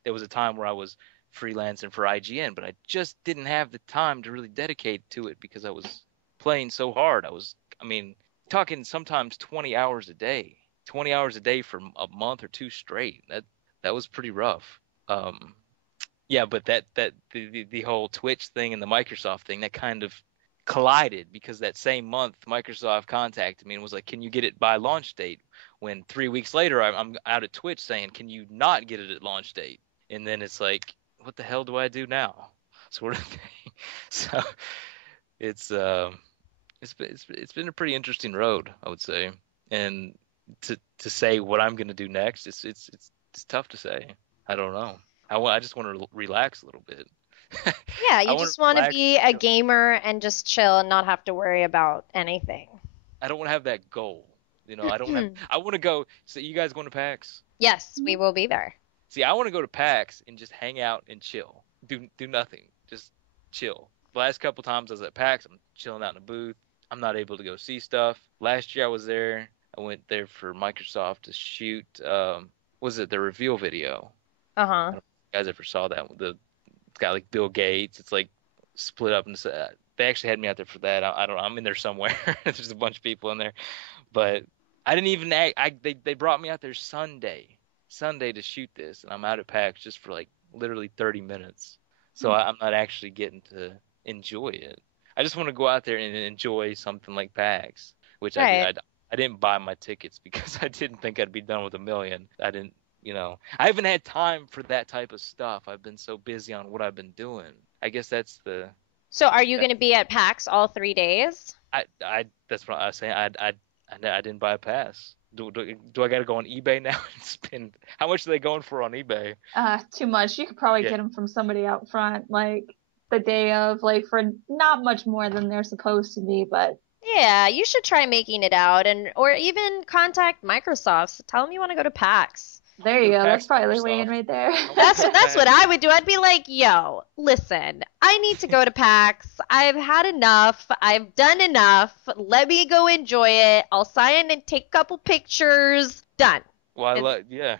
There was a time where I was freelancing for IGN, but I just didn't have the time to really dedicate to it because I was playing so hard. I mean, talking sometimes 20 hours a day, 20 hours a day for a month or two straight. That was pretty rough. Um, yeah, but the whole Twitch thing and the Microsoft thing that kind of collided because that same month Microsoft contacted me and was like, "Can you get it by launch date?" When 3 weeks later I'm out at Twitch saying, "Can you not get it at launch date?" And then it's like, "What the hell do I do now?" Sort of thing. So it's it's been a pretty interesting road, I would say, and to say what I'm gonna do next, it's tough to say. I don't know. I just want to relax a little bit. Yeah, I you want to just want to relax. be a gamer and just chill and not have to worry about anything. I don't want to have that goal. I don't have. I want to go. So you guys going to PAX? Yes, we will be there. See, I want to go to PAX and just hang out and chill. Do nothing. Just chill. The last couple times I was at PAX, I'm chilling out in a booth. I'm not able to go see stuff. Last year I was there. I went there for Microsoft to shoot. Was it the reveal video? Uh-huh. I don't know if you guys ever saw that. It's got like Bill Gates. It's like split up and they actually had me out there for that. I don't know. I'm in there somewhere. There's a bunch of people in there, but I didn't even act. They brought me out there Sunday to shoot this, and I'm out at PAX just for like literally 30 minutes. So I'm not actually getting to enjoy it. I just want to go out there and enjoy something like PAX, which I did. Right. I didn't buy my tickets because I didn't think I'd be done with a million. I didn't, I haven't had time for that type of stuff. I've been so busy on what I've been doing. I guess that's So are you that, going to be at PAX all 3 days? that's what I was saying. I didn't buy a pass. Do I got to go on eBay now and spend? How much are they going for on eBay? Too much. You could probably Yeah, get them from somebody out front, like the day of, like for not much more than they're supposed to be, but Yeah, you should try making it out or even contact Microsoft. Tell them you want to go to PAX. there you go to go. That's PAX probably the way in Microsoft. right there. I want to That's go to that's what PAX. I would do. I'd be like, "Yo, listen. I need to go to PAX. I've had enough. I've done enough. Let me go enjoy it. I'll sign and take a couple pictures. Done." Well, yeah.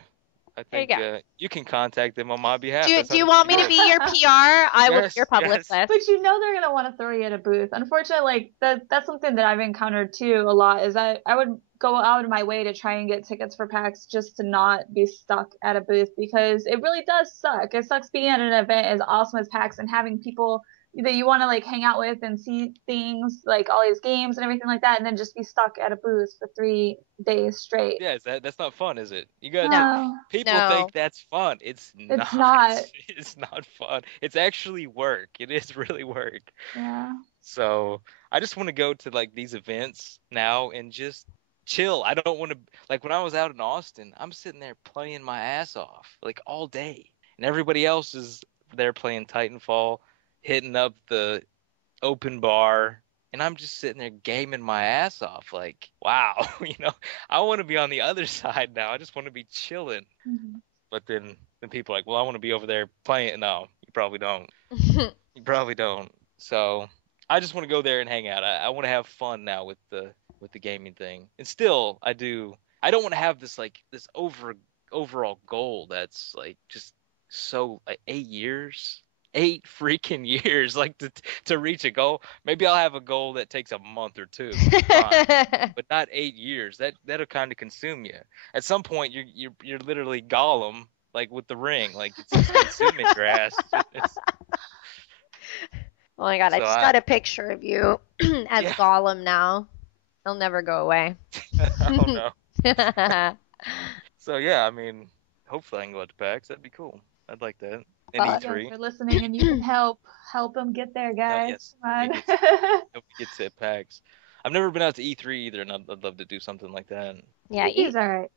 I There you think go. you can contact them on my behalf. Do That's how you this want me to works. be your PR? I will be Yes, your publicist. yes. But you know they're gonna want to throw you at a booth. Unfortunately, like that's something that I've encountered too a lot. Is I would go out of my way to try and get tickets for PAX just to not be stuck at a booth because it really does suck. It sucks being at an event as awesome as PAX and having people that you want to like hang out with and see things like all these games and everything like that, and then just be stuck at a booth for 3 days straight. Yeah, that's not fun, is it? You got to No, people No. think that's fun. It's it's not. not. It's not fun. It's actually work. It is really work. Yeah. So I just want to go to like these events now and just chill. I don't want to like when I was out in Austin, I'm sitting there playing my ass off like all day, and everybody else is there playing Titanfall, hitting up the open bar, and I'm just sitting there gaming my ass off. Like, wow, I want to be on the other side now. I just want to be chilling. Mhm. But then people are like, well, I want to be over there playing. No, you probably don't. You probably don't. So I just want to go there and hang out. I want to have fun now with the gaming thing. And still, I don't want to have this like this overall goal that's like just so like 8 years. 8 freaking years, like to reach a goal. Maybe I'll have a goal that takes a month or two, fine, but not 8 years. That'll kind of consume you. At some point, you're literally Gollum, like with the ring, like it's just consuming your ass. Oh my god, I So just got a picture of you as Yeah. Gollum now. He'll never go away. Oh no. So yeah, I mean, hopefully I can go out to PAX. That'd be cool. I'd like that. And Well, E3. if you're listening and you can help them get there, guys. yes. Come on. Hope we get to PAX. I've never been out to E3 either, and I'd love to do something like that. Yeah, He's alright.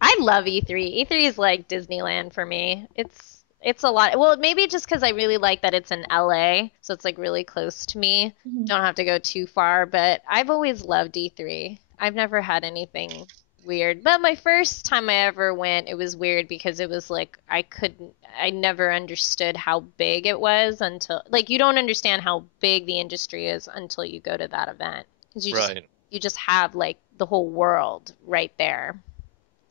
I love E3. E3 is like Disneyland for me. It's a lot. Well, maybe just because I really like that it's in LA, so it's like really close to me. Mhm. Don't have to go too far, but I've always loved E3. I've never had anything weird. But my first time I ever went, it was weird because it was like I never understood how big it was until, like, you don't understand how big the industry is until you go to that event. 'Cause Right. you just have like the whole world right there.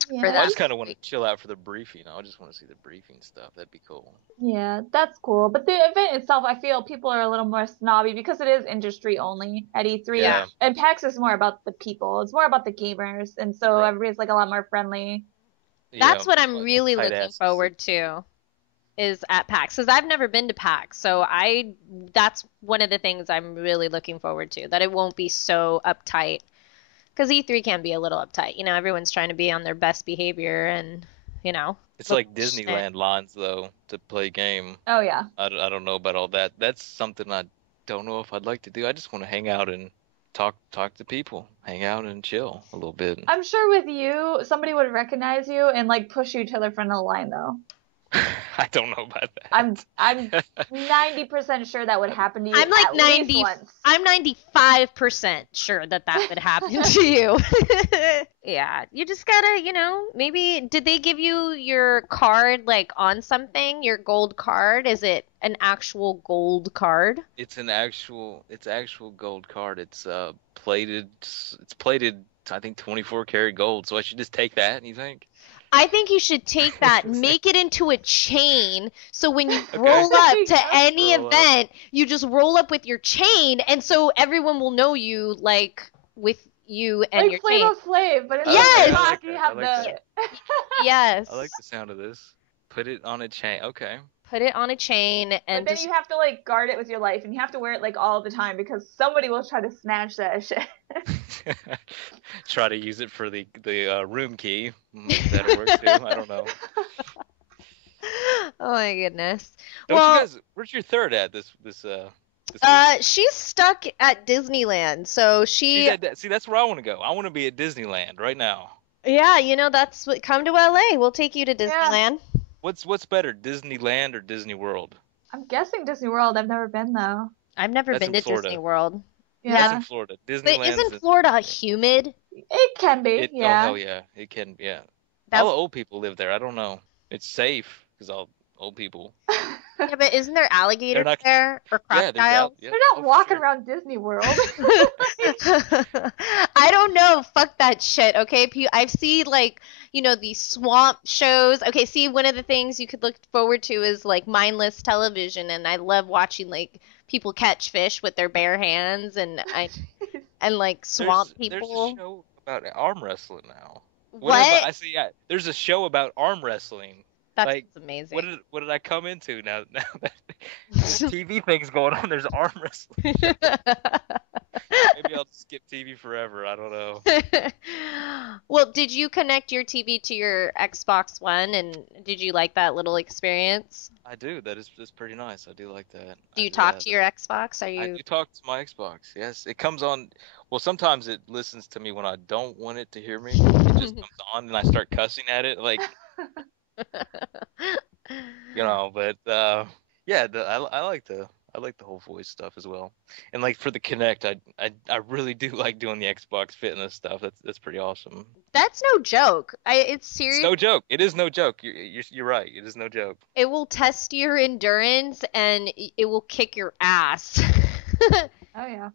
Yeah, For I that. just kind of want to chill out for the briefing. I just want to see the briefing stuff. That'd be cool. Yeah, that's cool. But the event itself, I feel people are a little more snobby because it is industry only at E3. Yeah. And PAX is more about the people. It's more about the gamers. And so Right. everybody's like a lot more friendly. That's Yeah, what I'm like really tight looking asses. forward to, is at PAX, because I've never been to PAX, so that's one of the things I'm really looking forward to, that it won't be so uptight, because E3 can be a little uptight. Everyone's trying to be on their best behavior, and It's like look- Disneyland lines though to play game. Oh, yeah. I don't know about all that. That's something I don't know if I'd like to do. I just want to hang out and talk to people, hang out and chill a little bit. I'm sure with you, somebody would recognize you and like push you to the front of the line, though. I don't know about that. I'm 90% sure that would happen to you I'm like at least 90 once. I'm 95% sure that would happen to you. Yeah, you just gotta, maybe, did they give you your card like on something, your gold card? Is it an actual gold card? It's actual gold card. It's plated. It's plated. I think 24 karat gold. So I should just take that. You think? I think you should take that, make it into a chain, so when you Okay. roll up to Yeah. any Roll up. event, you just roll up with your chain, and so everyone will know you, like, with you and Like your Flavor chain. Flav, but instead Yes! of I like rock, you that. have I like the. Yes. I like the sound of this. Put it on a chain. Okay. Put it on a chain, But and then just you have to like guard it with your life, and you have to wear it like all the time because somebody will try to snatch that shit. Try to use it for the room key. That'll work too. I don't know. oh my goodness. Don't Well, you guys? Where's your third at this week? she's stuck at Disneyland, so See, that's where I want to go. I want to be at Disneyland right now. yeah, that's what, come to LA. We'll take you to Yeah. Disneyland. What's better, Disneyland or Disney World? I'm guessing Disney World. I've never been though. I've never That's been in to Florida. Disney World. That's Yeah, in Florida. But Disneyland's isn't in- Florida humid? it can be. Oh Yeah. hell yeah, it can. Yeah, That's- all the old people live there. I don't know. It's safe because all old people. Yeah, but isn't there alligators not- there or Yeah, crocodiles? yeah. They're not Oh, for walking sure. around Disney World. I don't know. Fuck that shit. Okay, I've seen like these swamp shows. Okay, see, one of the things you could look forward to is like mindless television, and I love watching like people catch fish with their bare hands, and like swamp There's a people. show about arm wrestling now. Whenever What? I see, there's a show about arm wrestling. That's Like, amazing. what did I come into now? Now that this TV thing's going on, there's arm wrestling. Maybe I'll skip TV forever. I don't know. Well, did you connect your TV to your Xbox One, and did you like that little experience? I do. That's pretty nice. I do like that. Do you talk to your Xbox? Are I you? do talk to my Xbox. Yes, it comes on. Well, sometimes it listens to me when I don't want it to hear me. It just comes on and I start cussing at it, like But yeah, I like the whole voice stuff as well. And like for the Kinect, I really do like doing the Xbox fitness stuff. That's pretty awesome. That's no joke. It's serious. It's no joke. It is no joke. You're right. It is no joke. It will test your endurance and it will kick your ass. Oh yeah.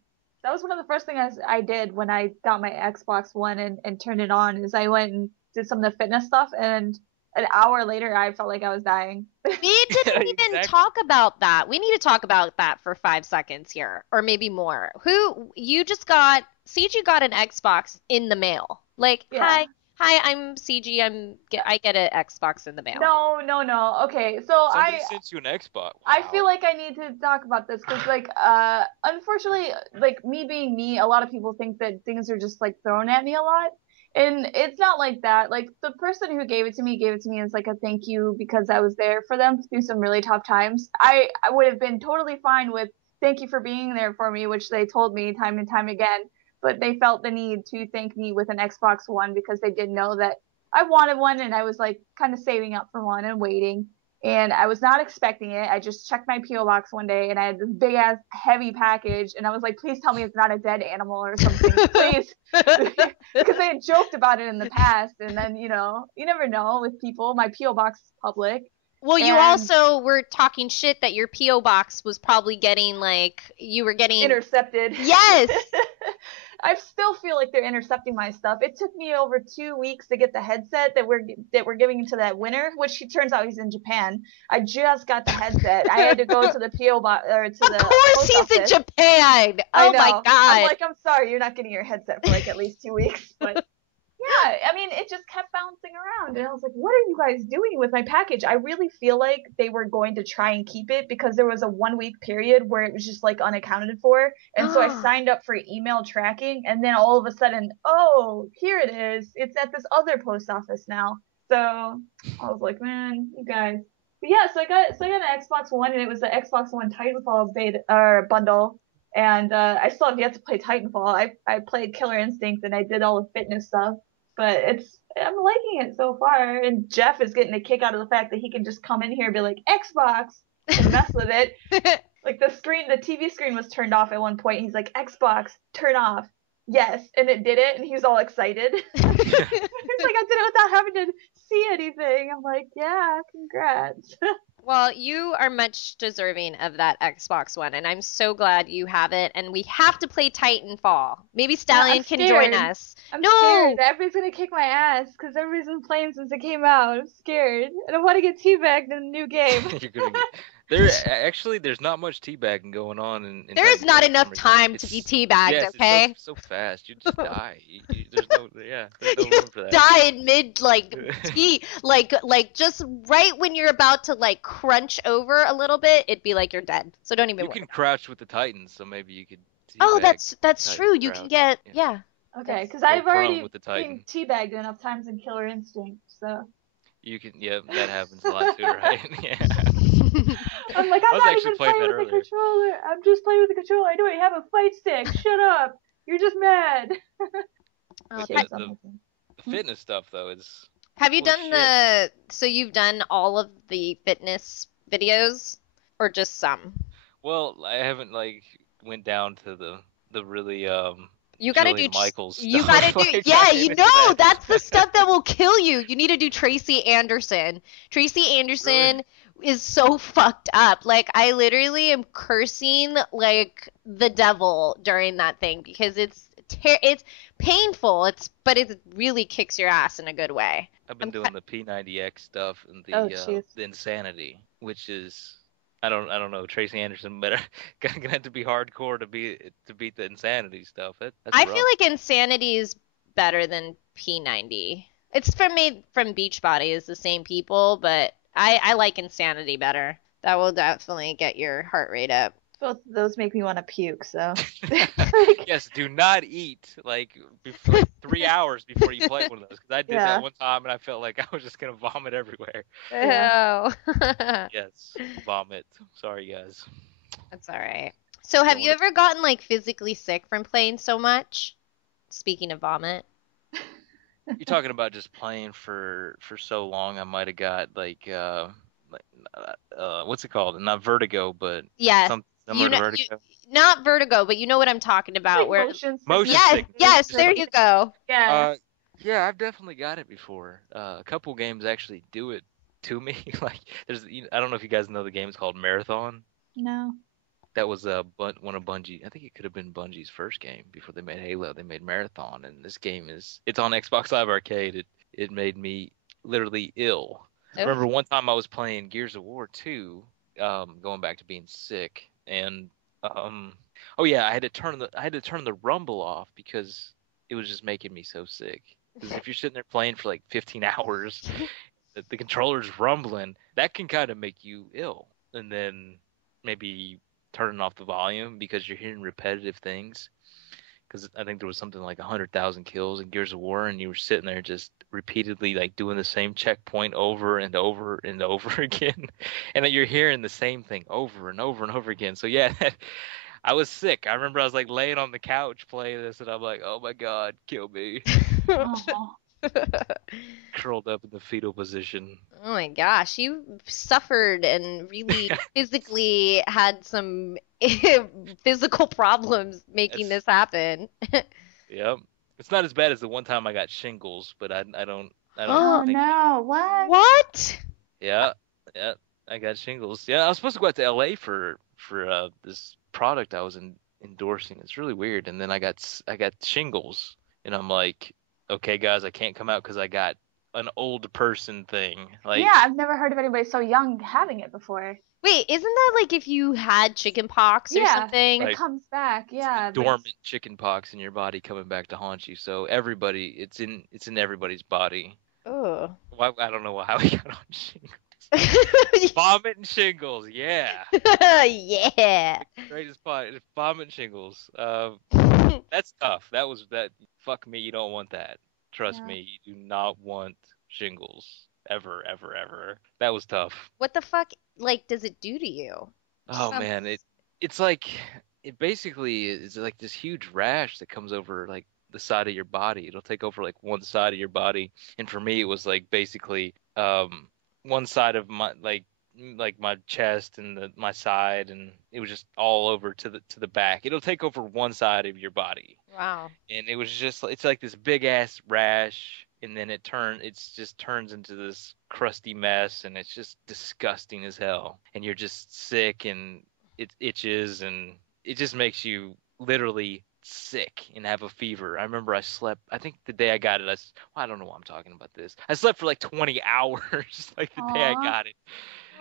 That was one of the first things I did when I got my Xbox One and turned it on is I went and did some of the fitness stuff, and an hour later I felt like I was dying. We didn't even Exactly. talk about that. We need to talk about that for 5 seconds here, or maybe more. CG got an Xbox in the mail. Like, Yeah. hi, I'm CG. I get an Xbox in the mail. No. Okay, so Somebody sent you an Xbox. I Wow. feel like I need to talk about this because, like, unfortunately, like me being me, a lot of people think that things are just like thrown at me a lot, and it's not like that. Like the person who gave it to me as like a thank you because I was there for them through some really tough times. I would have been totally fine with thank you for being there for me, which they told me time and time again, but they felt the need to thank me with an Xbox One because they didn't know that I wanted one and I was like kind of saving up for one and waiting. And I was not expecting it. I just checked my P.O. box one day and I had this big ass heavy package and I was like, please tell me it's not a dead animal or something, please. Because I had joked about it in the past, and then you never know with people. My P.O. box is public. Well, you And- also were talking shit that your P.O. box was probably getting you were getting Intercepted. Yes. I still feel like they're intercepting my stuff. It took me over 2 weeks to get the headset that we're giving to that winner, which turns out he's in Japan. I just got the headset. I had to go to the PO box or to the Of course post he's office. in Japan. I Oh my know. god. I'm like, I'm sorry, you're not getting your headset for like at least 2 weeks, but. Yeah, I mean, it just kept bouncing around, and I was like, what are you guys doing with my package? I really feel like they were going to try and keep it because there was a 1 week period where it was just like unaccounted for, and so I signed up for email tracking, and then all of a sudden, oh, here it is. It's at this other post office now. So I was like, man, you guys. But yeah, so I got an Xbox One, and it was the Xbox One Titanfall bundle. And I still have yet to play Titanfall. I played Killer Instinct and I did all the fitness stuff, but I'm liking it so far. And Jeff is getting a kick out of the fact that he can just come in here and be like Xbox and mess with it. Like the TV screen was turned off at one point. He's like Xbox, turn off. Yes, and it did it, and he was all excited. He's like, I did it without having to see anything. I'm like, yeah, congrats. Well, you are much deserving of that Xbox One, and I'm so glad you have it. And we have to play Titanfall. Maybe Stallion can join us. I'm scared. Everybody's gonna kick my ass because everybody's been playing since it came out. I'm scared. I don't want to get teabagged in a new game. You're gonna get... There's not much teabagging going on in There's not enough Titanfall. time to be teabagged, Yes, okay? it's so fast. You just die. There's no room for that. Die in mid just right when you're about to crunch over a little bit, it'd be like you're dead. So don't even You worry. can crouch with the Titans, so maybe you could. Oh, teabag that's Titan true. You crouch. can get Yeah. Okay, because Go I've prone already with the been Titan. teabagged enough times in Killer Instinct, so. You can, yeah, that happens a lot too, right? Yeah. I'm like, I I'm was not actually even playing playing that with the earlier. controller. I'm just playing with the controller. I don't even have a fight stick. Shut up. You're just mad. Oh, Yeah, the fitness stuff though is. Have you Holy done so you've done all of the fitness videos or just some? Well, I haven't went down to the really You gotta do Jillian Michaels You stuff. gotta do Like, yeah, I you can't know do that. that's the stuff that will kill you. You need to do Tracy Anderson. Tracy Anderson is so fucked up. Like I literally am cursing like the devil during that thing because it's painful. But it really kicks your ass in a good way. I've been I'm doing the P90X stuff and Oh, jeez. the Insanity, which is I don't know Tracy Anderson, but gonna have to be hardcore to beat the Insanity stuff. That's I rough. feel like Insanity is better than P90. It's made from Beachbody, is the same people, but I like Insanity better. That will definitely get your heart rate up. Both of those make me want to puke, so. Yes, do not eat like before 3 hours before you play one of those because I did Yeah. that one time and I felt like I was just gonna vomit everywhere. Yeah. Ew. Yes, vomit. Sorry, guys. That's all right. So have you ever gotten like physically sick from playing so much? Speaking of vomit. You're talking about just playing for so long. I might have got like what's it called? Not vertigo, but Yes. some You similar to know, vertigo. not vertigo, but you know what I'm talking about. Where Motion Motion sickness. sickness. yes, there you go. Yeah. Yeah, I've definitely got it before. A couple games actually do it to me. Like I don't know if you guys know the game. It's called Marathon. No. That was one of Bungie. I think it could have been Bungie's first game before they made Halo. They made Marathon, and this game it's on Xbox Live Arcade. It made me literally ill. I Oh. remember one time I was playing Gears of War 2, going back to being sick, and oh yeah, I had to turn the rumble off because it was just making me so sick. Because if you're sitting there playing for like 15 hours, the controller's rumbling, that can kind of make you ill. And then maybe turning off the volume because you're hearing repetitive things. Because I think there was something like 100,000 kills in Gears of War, and you were sitting there just repeatedly like doing the same checkpoint over and over and over again, and then you're hearing the same thing over and over and over again. So yeah, I was sick. I remember I was like laying on the couch playing this, and I'm like, oh my god, kill me. Aw. Curled up in the fetal position. Oh my gosh, you suffered and really physically had some physical problems making this happen. Yep. It's not as bad as the one time I got shingles, but I don't Oh think. no, what? What? Yeah, I got shingles. Yeah, I was supposed to go out to LA for this product I was endorsing. It's really weird, and then I got shingles, and I'm like, okay, guys, I can't come out because I got an old person thing. Like, Yeah, I've never heard of anybody so young having it before. Wait, isn't that like if you had chicken pox or Yeah. something? It Right. comes back, yeah. but dormant chicken pox in your body coming back to haunt you. So everybody, it's in everybody's body. Oh. Why, I don't know how we got on shingles. Vomit and shingles, yeah. Yeah. Greatest part is vomit and shingles. That's tough. That. Fuck me, you don't want that. Trust Yeah. me, you do not want shingles ever, ever, ever. That was tough. What the fuck like does it do to you? Oh man, it's like it basically is like this huge rash that comes over like the side of your body. It'll take over like one side of your body, and for me it was like basically one side of my like my chest and my side, and it was just all over to the back. It'll take over one side of your body, Wow. and it was just it's like this big ass rash, and then it just turns into this crusty mess, and it's just disgusting as hell, and you're just sick, and it itches, and it just makes you literally sick and have a fever. I remember I slept, I think the day I got it, I don't know why I'm talking about this. I slept for like 20 hours like the day I Aw. got it.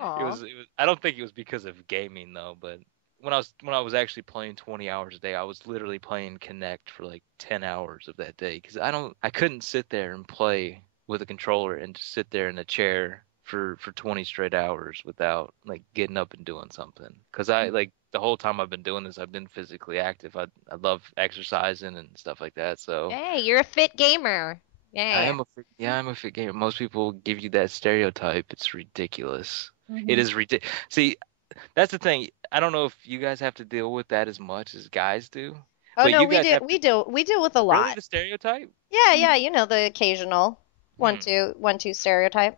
Aw. It was I don't think it was because of gaming though, but when I was actually playing 20 hours a day, I was literally playing Connect for like 10 hours of that day because I couldn't sit there and play with a controller and just sit there in a chair for 20 straight hours without like getting up and doing something. Because I like the whole time I've been doing this, I've been physically active. I love exercising and stuff like that. So Hey, you're a fit gamer. I Yeah. am I'm a fit gamer. Most people give you that stereotype. It's ridiculous. It is ridiculous. See, that's the thing. I don't know if you guys have to deal with that as much as guys do. Oh But no, you we guys do have we do we deal with a Really, lot. the stereotype? Yeah, you know the occasional 1-2 stereotype.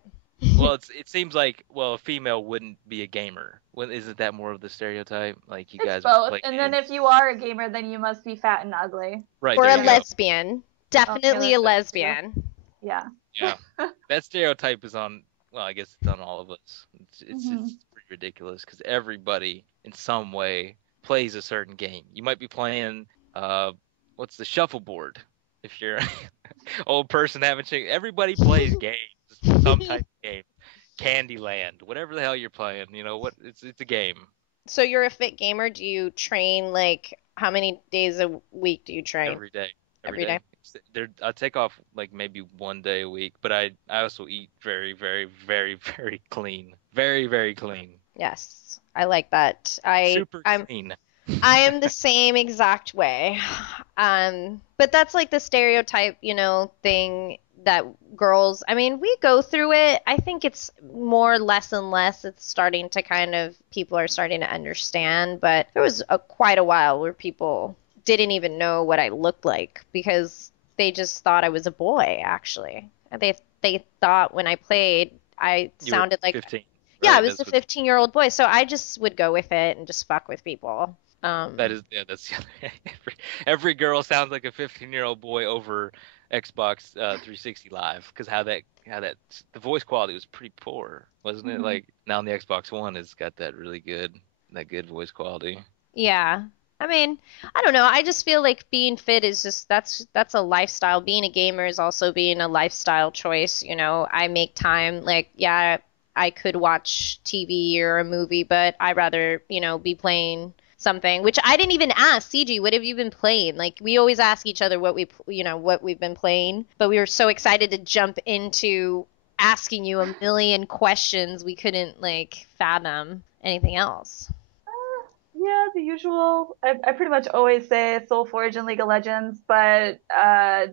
Well, it seems like, well, a female wouldn't be a gamer. Well, isn't that more of the stereotype? Like you It's guys both. play And then games. if you are a gamer, then you must be fat and ugly. Right, Or there a you go. lesbian. Definitely a that's true. lesbian. Yeah. Yeah, that stereotype is on. Well, I guess it's on all of us. It's Mhm. pretty ridiculous because everybody in some way plays a certain game. You might be playing what's the shuffleboard? If you're an old person having chicken, everybody plays games, some type of game. Candyland, whatever the hell you're playing, you know what? It's a game. So you're a fit gamer. Do you train like how many days a week do you train? Every day. Every day? I take off like maybe one day a week, but I also eat very, very, very, very clean. Very, very clean. Yes, I like that. Super I'm clean. I am the same exact way. But that's like the stereotype, thing that girls, I mean, we go through it. I think it's more less and less. It's starting to people are starting to understand, but there was quite a while where people didn't even know what I looked like because they just thought I was a boy, actually. They thought when I played, I You were sounded like 15. yeah, I Right? was a 15-year-old boy, so I just would go with it and just fuck with people. That's every girl sounds like a 15-year-old boy over Xbox 360 Live because how that the voice quality was pretty poor, wasn't it? Mhm. Like now on the Xbox One, it's got that really good voice quality. Yeah. I mean, I don't know. I just feel like being fit is just that's a lifestyle. Being a gamer is also being a lifestyle choice, I make time like yeah, I could watch TV or a movie, but I'd rather, be playing something, which I didn't even ask. CG, what have you been playing? Like we always ask each other what we've been playing, but we were so excited to jump into asking you a million questions, we couldn't like fathom anything else. Yeah, the usual. I pretty much always say Soul Forge and League of Legends, but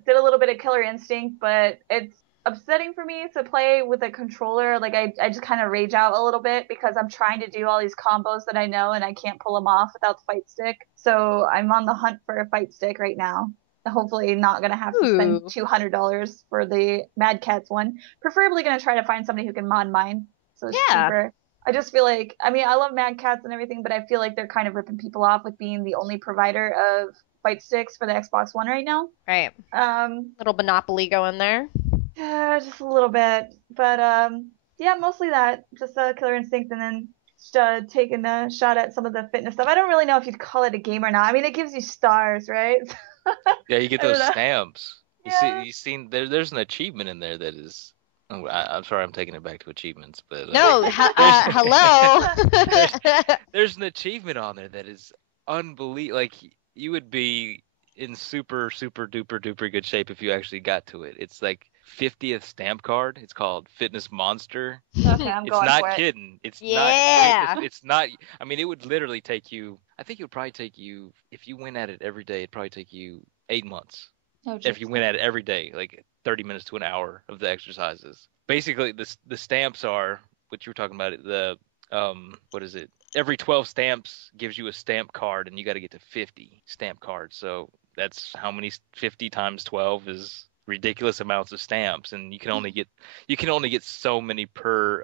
did a little bit of Killer Instinct, but it's upsetting for me to play with a controller. Like I just kind of rage out a little bit because I'm trying to do all these combos that I know and I can't pull them off without the fight stick. So I'm on the hunt for a fight stick right now. Hopefully not gonna have to spend Ooh. $200 for the Mad Catz one. Preferably gonna try to find somebody who can mod mine, so it's Yeah. cheaper. I just feel like, I mean, I love Mad Catz and everything, but I feel like they're kind of ripping people off with being the only provider of fight sticks for the Xbox One right now. Right. Um, Little monopoly going there. yeah, just a little bit, but yeah, mostly that, just Killer Instinct, and then taking a shot at some of the fitness stuff. I don't really know if you'd call it a game or not. I mean, it gives you stars, right? Yeah, you get I don't those know. stamps. Yeah. You seen there's an achievement in there that is. Oh, I'm sorry, I'm taking it back to achievements, but No, hello. there's an achievement on there that is unbelievable. Like you would be in super super duper duper good shape if you actually got to it. It's like 50th stamp card. It's called Fitness Monster. Okay, I'm It's going not for it. kidding. It's Yeah. not. It's not. I mean, it would literally take you. I think it would probably take you if you went at it every day. It'd probably take you 8 months Oh, if jeez. you went at it every day, like 30 minutes to an hour of the exercises. Basically, the stamps are what you were talking about. The what is it? Every 12 stamps gives you a stamp card, and you got to get to 50 stamp cards. So that's how many 50 times 12 is ridiculous amounts of stamps, and you can only get so many per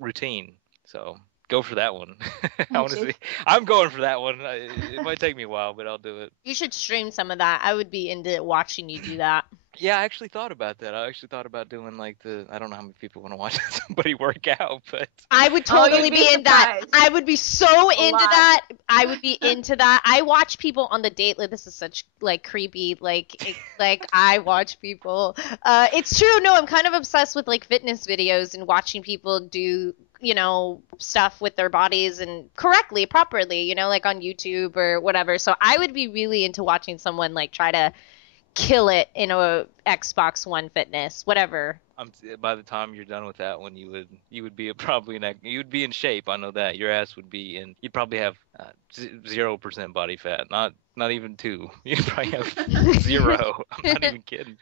routine. So go for that one. I want to jeez. see. I'm going for that one. It might take me a while, but I'll do it. You should stream some of that. I would be into watching you do that. Yeah, I actually thought about that. I actually thought about doing like I don't know how many people want to watch somebody work out, but I would Oh, totally you'd be be in that. surprised. I would be so into lot. that. I would be into that. I watch people on the date. Like, this is such like creepy. Like I watch people. It's true. No, I'm kind of obsessed with like fitness videos and watching people do stuff with their bodies and correctly, properly. Like on YouTube or whatever. So I would be really into watching someone like try to kill it in a Xbox One fitness, whatever. by the time you're done with that one, you would be you would be in shape. I know that your ass would be in. You'd probably have 0% body fat, not even 2. You'd probably have 0. I'm not even kidding.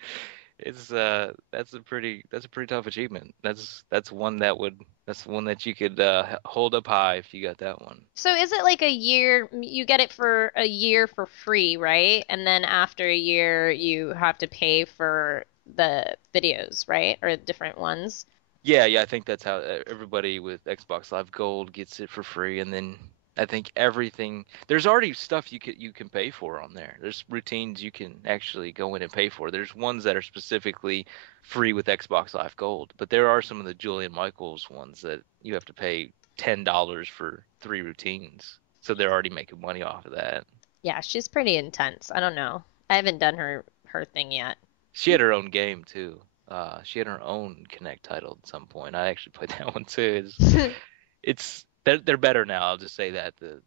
It's that's a pretty tough achievement. That's one that you could hold up high if you got that one. So is it like a year, you get it for a year for free, right? And then after a year, you have to pay for the videos, right? Or different ones? Yeah, I think that's how everybody with Xbox Live Gold gets it for free, and then I think everything there's already stuff you can pay for on there. There's routines you can actually go in and pay for. There's ones that are specifically free with Xbox Live Gold, but there are some of the Julian Michaels ones that you have to pay $10 for 3 routines. So they're already making money off of that. Yeah, she's pretty intense. I don't know. I haven't done her thing yet. She had her own game too. She had her own Connect title at some point. I actually played that one too. It's they're better now. I'll just say that the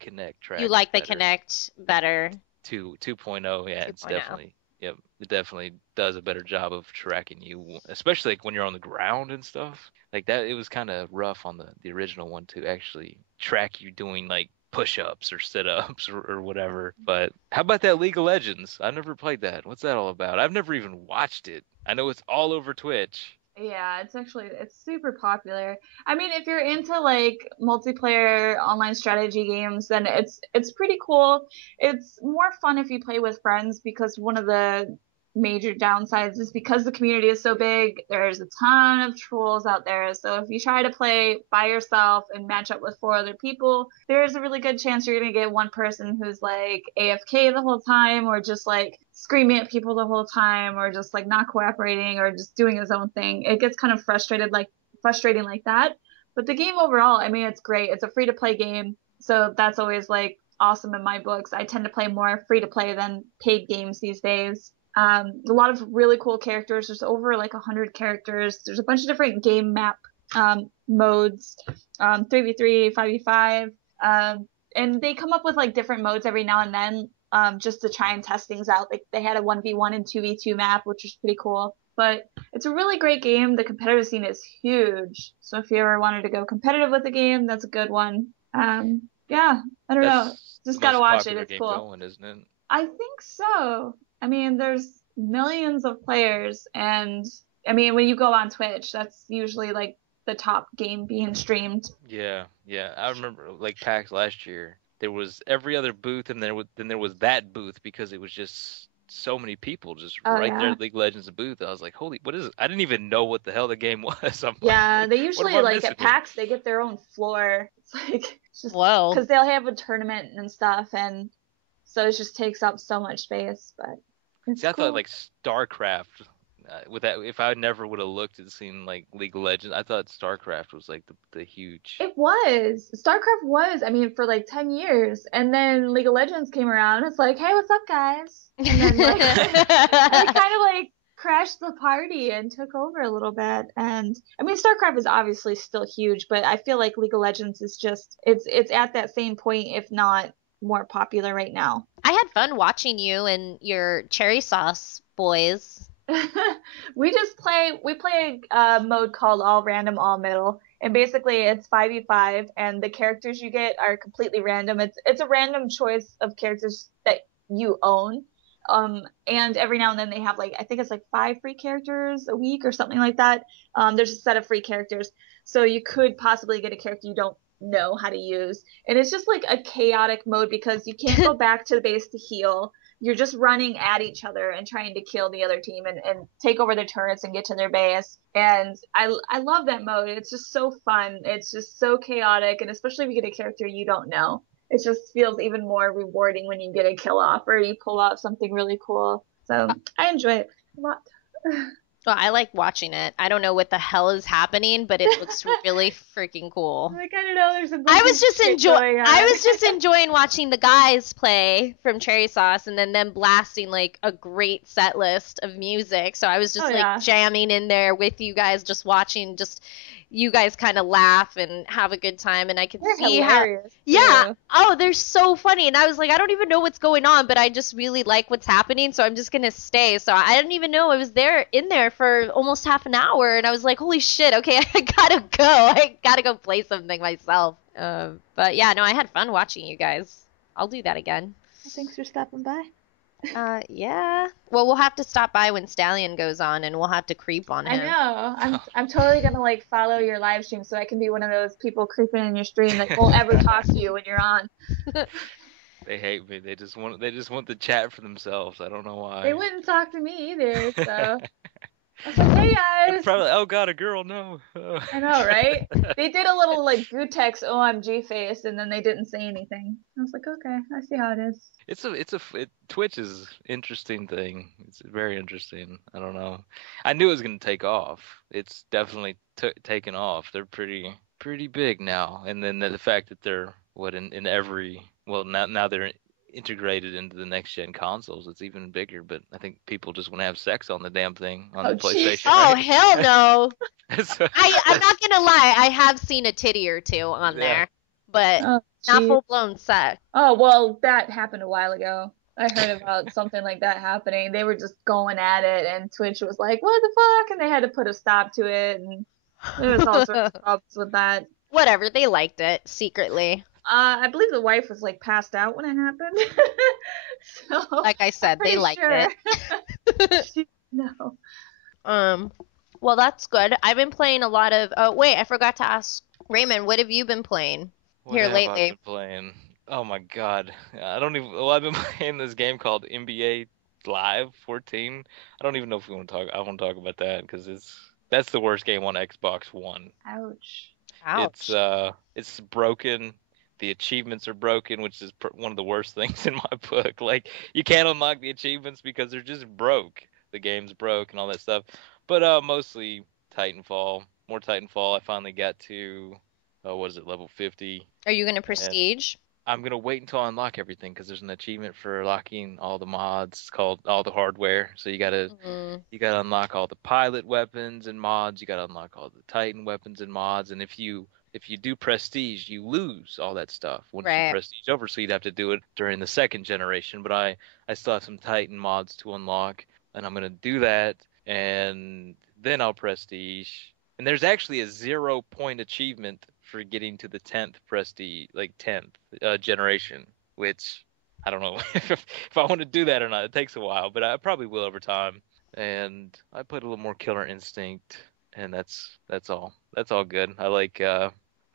Connect track. You like the Connect better? 2.0, yeah, it's 2.0. definitely it definitely does a better job of tracking you, especially like when you're on the ground and stuff. Like that, it was kind of rough on the original one to actually track you doing like push-ups or sit-ups or whatever. But how about that League of Legends? I've never played that. What's that all about? I've never even watched it. I know it's all over Twitch. Yeah, it's super popular. I mean, if you're into like multiplayer online strategy games, then it's pretty cool. It's more fun if you play with friends because one of the major downsides is because the community is so big, there's a ton of trolls out there. So if you try to play by yourself and match up with 4 other people, there's a really good chance you're gonna get one person who's like AFK the whole time, or just like screaming at people the whole time, or just like not cooperating, or just doing his own thing. It gets kind of frustrating like that. But the game overall, I mean, it's great. It's a free to play game, so that's always like awesome in my books. I tend to play more free to play than paid games these days. A lot of really cool characters. There's over like 100 characters. There's a bunch of different game map modes, 3v3, 5v5, and they come up with like different modes every now and then, just to try and test things out. Like they had a 1v1 and 2v2 map, which was pretty cool. But it's a really great game. The competitive scene is huge. So if you ever wanted to go competitive with the game, that's a good one. Yeah, I don't know. Just gotta watch it. It's cool. Going, isn't it? I think so. I mean, there's millions of players, and I mean, when you go on Twitch, that's usually like the top game being streamed. Yeah. I remember like PAX last year. There was every other booth, and then there was that booth because it was just so many people just there at League of Legends booth. I was like, holy, what is it? I didn't even know what the hell the game was. Yeah, they usually like at PAX they get their own floor. It's like just because they'll have a tournament and stuff, and so it just takes up so much space. But it's I cool. thought like StarCraft. With that, if I never would have looked and seen like League of Legends, I thought StarCraft was like the huge. It was. StarCraft was. I mean, for like 10 years, and then League of Legends came around. It's like, hey, what's up, guys? And then like, they kind of like crashed the party and took over a little bit. And I mean, StarCraft is obviously still huge, but I feel like League of Legends is just it's at that same point, if not more popular right now. I had fun watching you and your cherry sauce boys. We play a mode called all random all middle, and basically it's 5v5, and the characters you get are completely random. It's a random choice of characters that you own, and every now and then they have like, I think it's like 5 free characters a week or something like that. There's a set of free characters, so you could possibly get a character you don't know how to use, and it's just like a chaotic mode because you can't go back to the base to heal. You're just running at each other and trying to kill the other team and take over their turrets and get to their base. And I love that mode. It's just so fun. It's just so chaotic. And especially if you get a character you don't know, it just feels even more rewarding when you get a kill off or you pull off something really cool. So I enjoy it a lot. Well, I like watching it. I don't know what the hell is happening, but it looks really freaking cool. Like, I don't know, there's a I was just enjoying watching the guys play from Cherry Sauce and then them blasting like a great set list of music. So I was just jamming in there with you guys, just watching you guys kind of laugh and have a good time, and I could see hilarious, they're so funny, and I was like, I don't even know what's going on, but I just really like what's happening, so I'm just gonna stay. So I didn't even know I was in there for almost half an hour, and I was like, holy shit, okay, I gotta go play something myself. But yeah, no, I had fun watching you guys. I'll do that again. Well, thanks for stopping by. Yeah. Well, we'll have to stop by when Stallion goes on, and we'll have to creep on him. I know. I'm totally gonna like follow your live stream so I can be one of those people creeping in your stream that won't ever talk to you when you're on. They hate me. They just want the chat for themselves. I don't know why. They wouldn't talk to me either. So I was like, hey guys. Probably, oh god, a girl, no. I know, right? They did a little like Gutex OMG face, and then they didn't say anything. I was like, okay, I see how it is. Twitch is interesting thing. It's very interesting. I don't know. I knew it was gonna take off. It's definitely taken off. They're pretty big now. And then the fact that they're in every now they're integrated into the next gen consoles. It's even bigger. But I think people just want to have sex on the damn thing on the PlayStation. Oh right? hell no! So, I'm not gonna lie. I have seen a titty or two on there, but not full blown sex. Oh well, that happened a while ago. I heard about something like that happening. They were just going at it, and Twitch was like, "What the fuck?" And they had to put a stop to it, and there was all sorts of problems with that. Whatever, they liked it secretly. I believe the wife was like passed out when it happened. So, like I said, they liked it. No. Well, that's good. I've been playing a lot of. Oh wait, I forgot to ask Raymond. What have you been playing here lately? I've been playing? Oh my god, I don't even. Well, I've been playing this game called NBA Live 14. I don't even know if we want to talk. I want to talk about that because that's the worst game on Xbox One. Ouch. It's broken. The achievements are broken, which is one of the worst things in my book. Like, you can't unlock the achievements because they're just broke. The game's broke and all that stuff. But mostly Titanfall. More Titanfall. I finally got to, level 50. Are you going to prestige? I'm going to wait until I unlock everything because there's an achievement for unlocking all the mods. It's called all the hardware. So you got to unlock all the pilot weapons and mods. You got to unlock all the Titan weapons and mods. And if you do prestige, you lose all that stuff once you prestige over. So you'd have to do it during the second generation. But I still have some Titan mods to unlock, and I'm going to do that, and then I'll prestige. And there's actually a 0-point achievement for getting to the 10th prestige, like 10th generation, which I don't know if I want to do that or not. It takes a while, but I probably will over time. And I played a little more Killer Instinct, and that's all. That's all good. I like.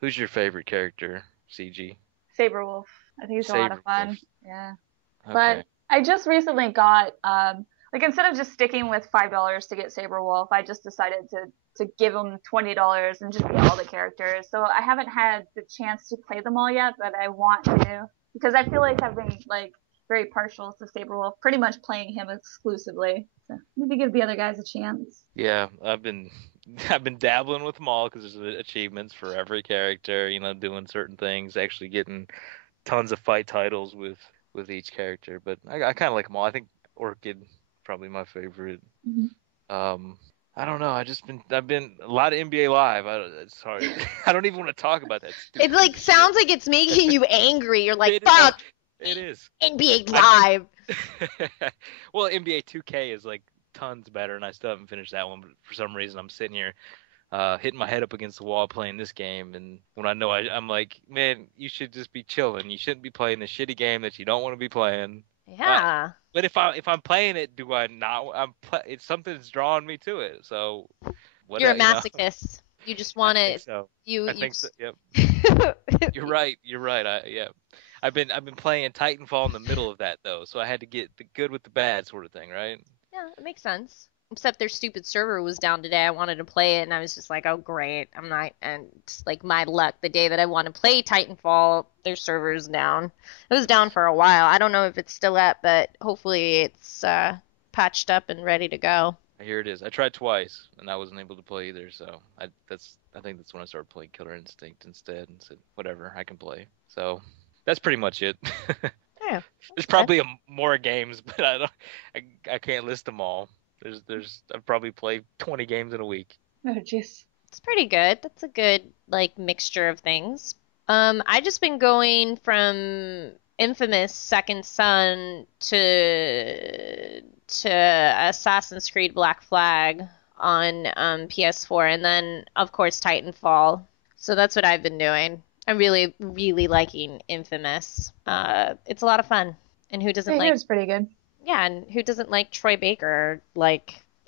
Who's your favorite character, CG? Saberwolf. I think he's a lot of fun. Yeah. Okay. But I just recently got instead of just sticking with $5 to get Saberwolf, I just decided to give him $20 and just get all the characters. So I haven't had the chance to play them all yet, but I want to because I feel like I've been like very partial to Saberwolf, pretty much playing him exclusively. So maybe give the other guys a chance. Yeah, I've been dabbling with them all because there's achievements for every character, doing certain things, actually getting tons of fight titles with each character. But I kind of like them all. I think Orchid probably my favorite. Mm-hmm. I don't know. I've been a lot of NBA Live. Sorry, I don't even want to talk about that. It like sounds like it's making you angry. You're like, fuck. It is. NBA Live. Well, NBA 2K is like tons better, and I still haven't finished that one. But for some reason, I'm sitting here hitting my head up against the wall playing this game. And when I know I'm like, man, you should just be chilling. You shouldn't be playing this shitty game that you don't want to be playing. Yeah. But if I'm playing it, do I not? It's something that's drawing me to it. So you're a masochist. You just want to. So. I think so. Yep. You're right. I've been playing Titanfall in the middle of that though, so I had to get the good with the bad sort of thing, right? Yeah, it makes sense. Except their stupid server was down today. I wanted to play it, and I was just like, oh great, I'm not. And it's like my luck. The day that I want to play Titanfall, their server's down. It was down for a while. I don't know if it's still up, but hopefully it's patched up and ready to go. Here it is. I tried twice, and I wasn't able to play either. So I think that's when I started playing Killer Instinct instead, and said whatever, I can play. So. That's pretty much it. Yeah. There's probably more games, but I can't list them all. I've probably played 20 games in a week. Oh jeez. It's pretty good. That's a good mixture of things. I just been going from Infamous Second Son to Assassin's Creed Black Flag on PS4, and then of course Titanfall. So that's what I've been doing. I'm really, really liking Infamous. It's a lot of fun. And who doesn't like... It's pretty good. Yeah, and who doesn't like Troy Baker,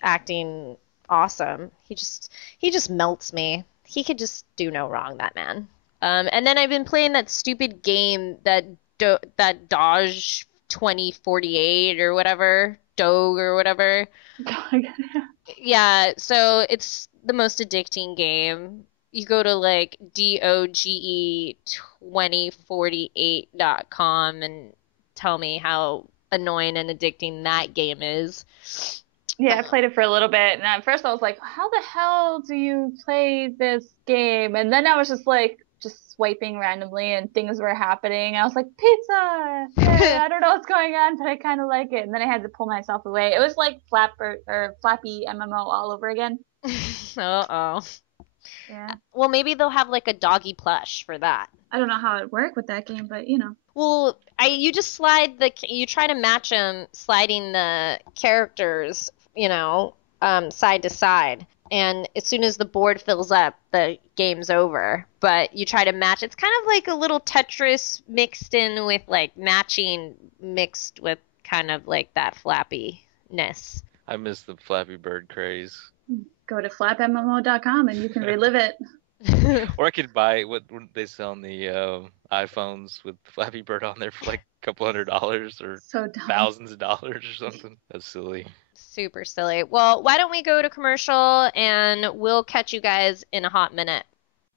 acting awesome? He just melts me. He could just do no wrong, that man. And then I've been playing that stupid game, that Dodge 2048 or whatever. Doge or whatever. Yeah, so it's the most addicting game. You go to like doge2048.com and tell me how annoying and addicting that game is. Yeah, I played it for a little bit, and at first I was like, how the hell do you play this game? And then I was just like, just swiping randomly, and things were happening. I was like, pizza! Yay, I don't know what's going on, but I kind of like it. And then I had to pull myself away. It was like Flappy MMO all over again. Uh-oh. Yeah. Well, maybe they'll have like a doggy plush for that. I don't know how it worked with that game, but you know. Well, you just you try to match them sliding the characters, side to side. And as soon as the board fills up, the game's over. But you try to match. It's kind of like a little Tetris mixed in with like matching mixed with kind of like that flappiness. I miss the Flappy Bird craze. Go to flapmmo.com and you can relive it. Or I could buy what they sell on the iPhones with Flappy Bird on there for like a couple $100 or So dumb. thousands of dollars or something. That's silly. Super silly. Well, why don't we go to commercial and we'll catch you guys in a hot minute.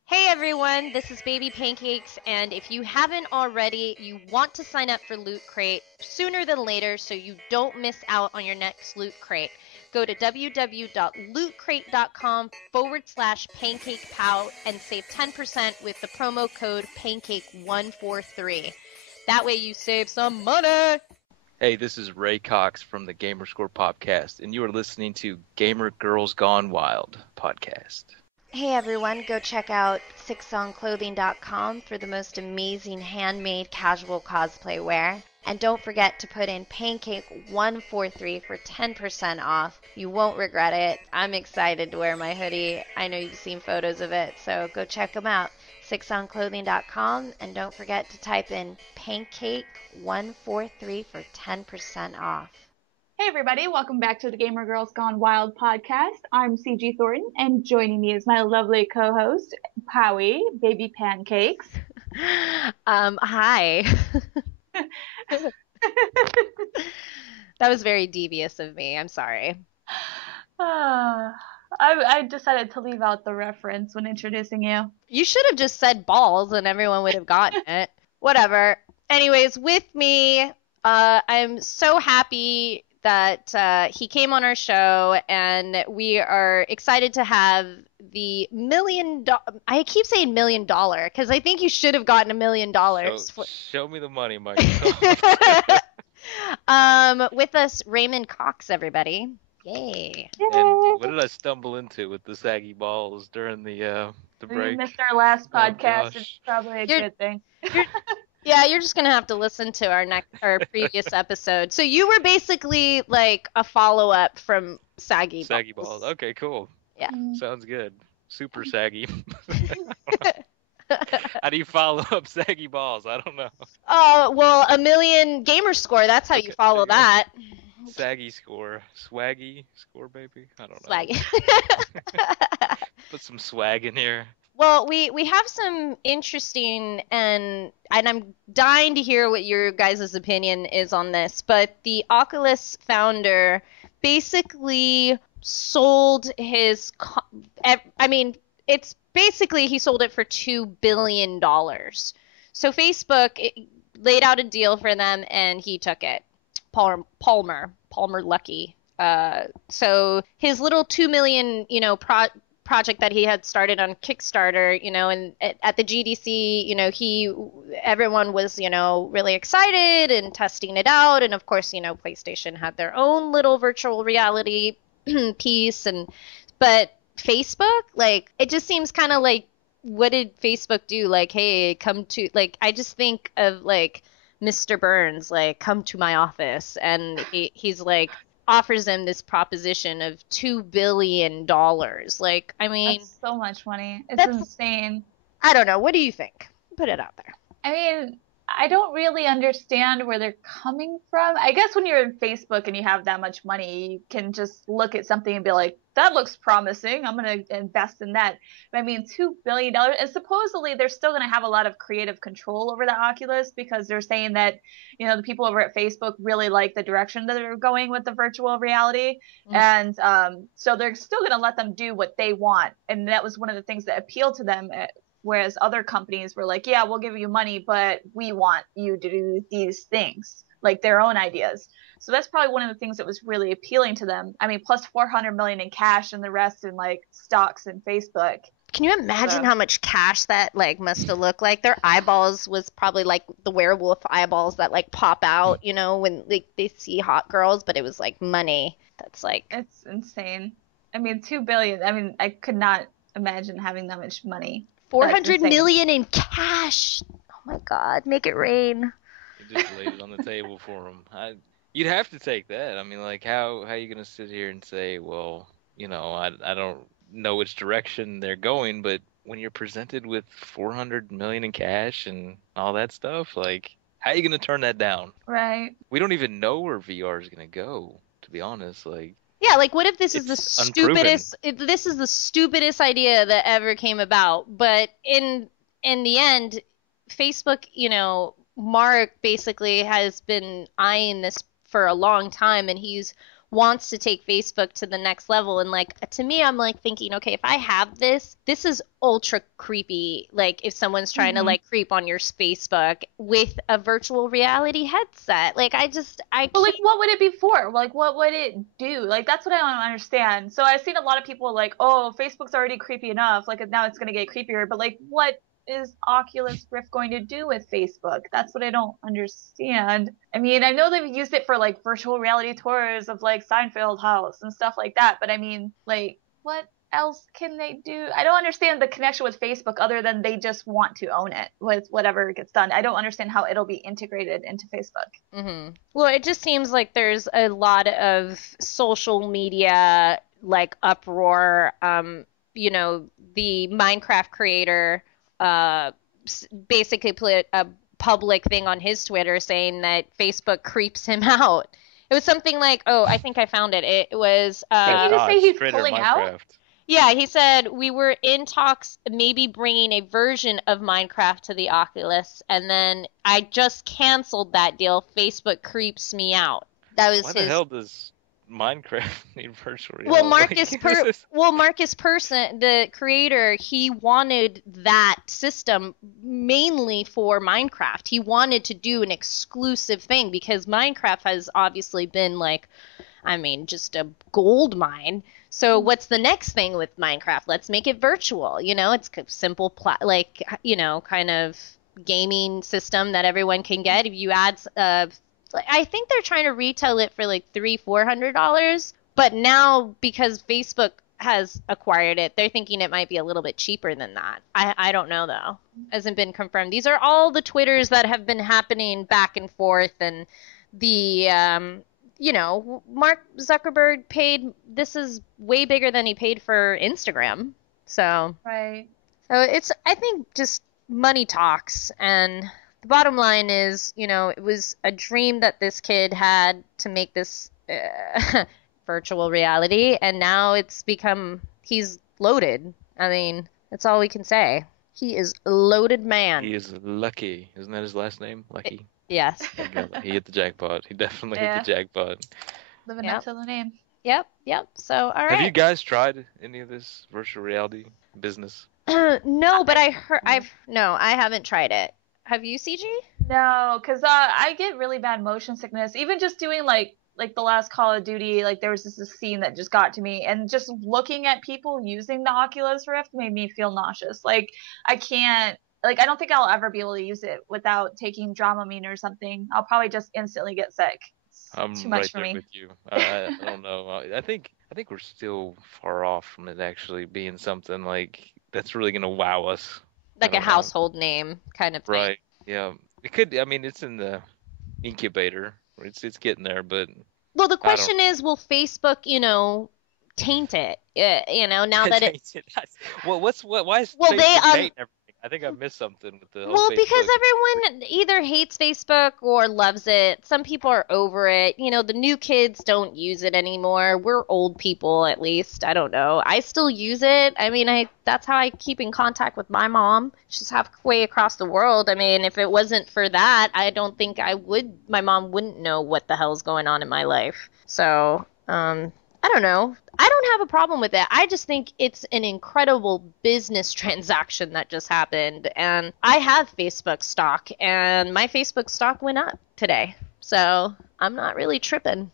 Hey everyone, this is Baby Pancakes, and if you haven't already, you want to sign up for Loot Crate sooner than later so you don't miss out on your next Loot Crate. Go to www.lootcrate.com/PancakePow and save 10% with the promo code Pancake143. That way you save some money! Hey, this is Ray Cox from the Gamerscore podcast, and you are listening to Gamer Girls Gone Wild podcast. Hey everyone, go check out sixsongclothing.com for the most amazing handmade casual cosplay wear. And don't forget to put in Pancake143 for 10% off. You won't regret it. I'm excited to wear my hoodie. I know you've seen photos of it, so go check them out. sixsongclothing.com, and don't forget to type in Pancake143 for 10% off. Hey everybody, welcome back to the Gamer Girls Gone Wild podcast. I'm CG Thornton, and joining me is my lovely co-host, Powie, Baby Pancakes. Hi. That was very devious of me. I'm sorry. I decided to leave out the reference when introducing you. You should have just said balls and everyone would have gotten it. Whatever. Anyways, with me, I'm so happy that he came on our show, and we are excited to have the $1 million. I keep saying $1 million because I think you should have gotten $1 million. Show me the money, Michael. With us, Raymond Cox, everybody. Yay. And what did I stumble into with the saggy balls during the break? We missed our last podcast. gosh. It's probably a good thing. Yeah, you're just gonna have to listen to our previous episode. So you were basically like a follow-up from Saggy Balls. Saggy balls. Okay, cool. Yeah. Sounds good. Super saggy. How do you follow up saggy balls? I don't know. Well, 1 million gamer score. That's how you follow that. Saggy score. Swaggy score, baby? I don't know. Swaggy. Put some swag in here. Well, we have some interesting, and I'm dying to hear what your guys' opinion is on this, but the Oculus founder basically sold his, it's basically he sold it for $2 billion. So Facebook laid out a deal for them, and he took it. Palmer Luckey. So his little 2 million, project that he had started on Kickstarter, and at the GDC, everyone was, really excited and testing it out. And of course, PlayStation had their own little virtual reality piece. But Facebook, it just seems kind of like, what did Facebook do? Like, hey, come to, I just think of Mr. Burns, come to my office. And he's offers him this proposition of $2 billion. That's so much money. It's insane. I don't know. What do you think? Put it out there. I mean, I don't really understand where they're coming from. I guess when you're in Facebook and you have that much money, you can just look at something and be like, that looks promising. I'm going to invest in that. But I mean, $2 billion. And supposedly they're still going to have a lot of creative control over the Oculus because they're saying that, the people over at Facebook really like the direction that they're going with the virtual reality. And so they're still going to let them do what they want. And that was one of the things that appealed to them. Whereas other companies were like, yeah, we'll give you money, but we want you to do these things, like their own ideas. So that's probably one of the things that was really appealing to them. I mean, plus 400 million in cash and the rest in like stocks in Facebook. Can you imagine how much cash that like must have looked like? Their eyeballs was probably like the werewolf eyeballs that like pop out, when they see hot girls, but it was like money. That's like, it's insane. I mean, 2 billion. I mean, I could not imagine having that much money. 400 million in cash. Oh my God, make it rain. You just laid it on the table for them. You'd have to take that. I mean, like, how are you gonna sit here and say, well, I don't know which direction they're going, but when you're presented with 400 million in cash and all that stuff, like, how are you gonna turn that down? Right. We don't even know where VR is gonna go, to be honest. Like. Yeah, like what if this is the stupidest? This is the stupidest idea that ever came about. But in the end, Facebook, Mark basically has been eyeing this for a long time, and he's wants to take Facebook to the next level. And like to me, I'm like thinking, okay, if I have this is ultra creepy. Like if someone's trying to like creep on your Facebook with a virtual reality headset, like I But like, what would it be for? Like, what would it do? Like, that's what I don't understand. So I've seen a lot of people like, oh, Facebook's already creepy enough. Like now it's gonna get creepier. But like, what is Oculus Rift going to do with Facebook? That's what I don't understand. I mean, I know they've used it for like virtual reality tours of like Seinfeld House and stuff like that, but I mean, like, what else can they do? I don't understand the connection with Facebook other than they just want to own it with whatever gets done. I don't understand how it'll be integrated into Facebook. Well, it just seems like there's a lot of social media like uproar. The Minecraft creator basically put a public thing on his Twitter saying that Facebook creeps him out. It was something like, I think I found it. It was Did you just say he's pulling out? Yeah, he said we were in talks maybe bringing a version of Minecraft to the Oculus, and then I just canceled that deal. Facebook creeps me out. That was Why the hell does Minecraft need virtual reality? Well, Marcus Persson, the creator, he wanted that system mainly for Minecraft. He wanted to do an exclusive thing because Minecraft has obviously been like, just a gold mine. So what's the next thing with Minecraft? Let's make it virtual. It's a simple, kind of gaming system that everyone can get. If you add, I think they're trying to retail it for like $300-400. But now because Facebook has acquired it, they're thinking it might be a little bit cheaper than that. I don't know though. Hasn't been confirmed. These are all the Twitters that have been happening back and forth, and the Mark Zuckerberg this is way bigger than he paid for Instagram. So right. So it's, I think, just money talks, and the bottom line is, it was a dream that this kid had to make this virtual reality, and now he's loaded. I mean, that's all we can say. He is a loaded man. He is lucky. Isn't that his last name? Lucky? Yes. He hit the jackpot. He definitely hit the jackpot. Living up to the name. Yep. So, all right. Have you guys tried any of this virtual reality business? No, but I haven't tried it. Have you, CG? No, because I get really bad motion sickness. Even just doing like the last Call of Duty, like there was this scene that just got to me, and just looking at people using the Oculus Rift made me feel nauseous. Like I can't, like I don't think I'll ever be able to use it without taking Dramamine or something. I'll probably just instantly get sick. I'm too much right for there me. with you. I don't know. I think we're still far off from it actually being something like that's really gonna wow us. Like a household name kind of thing. Right. Yeah. It could. I mean, it's in the incubator. It's getting there, but. Well, the question is, will Facebook, taint it? Now that it. Well, why is Well, Facebook tainting everything? I think I missed something with the whole Well, because Facebook. everyone either hates Facebook or loves it. Some people are over it. You know, the new kids don't use it anymore. We're old people, at least. I don't know. I still use it. I mean, that's how I keep in contact with my mom. She's halfway across the world. I mean, if it wasn't for that, I don't think my mom wouldn't know what the hell's going on in my life. So, I don't know. I don't have a problem with it. I just think it's an incredible business transaction that just happened. And I have Facebook stock, and my Facebook stock went up today. So I'm not really tripping.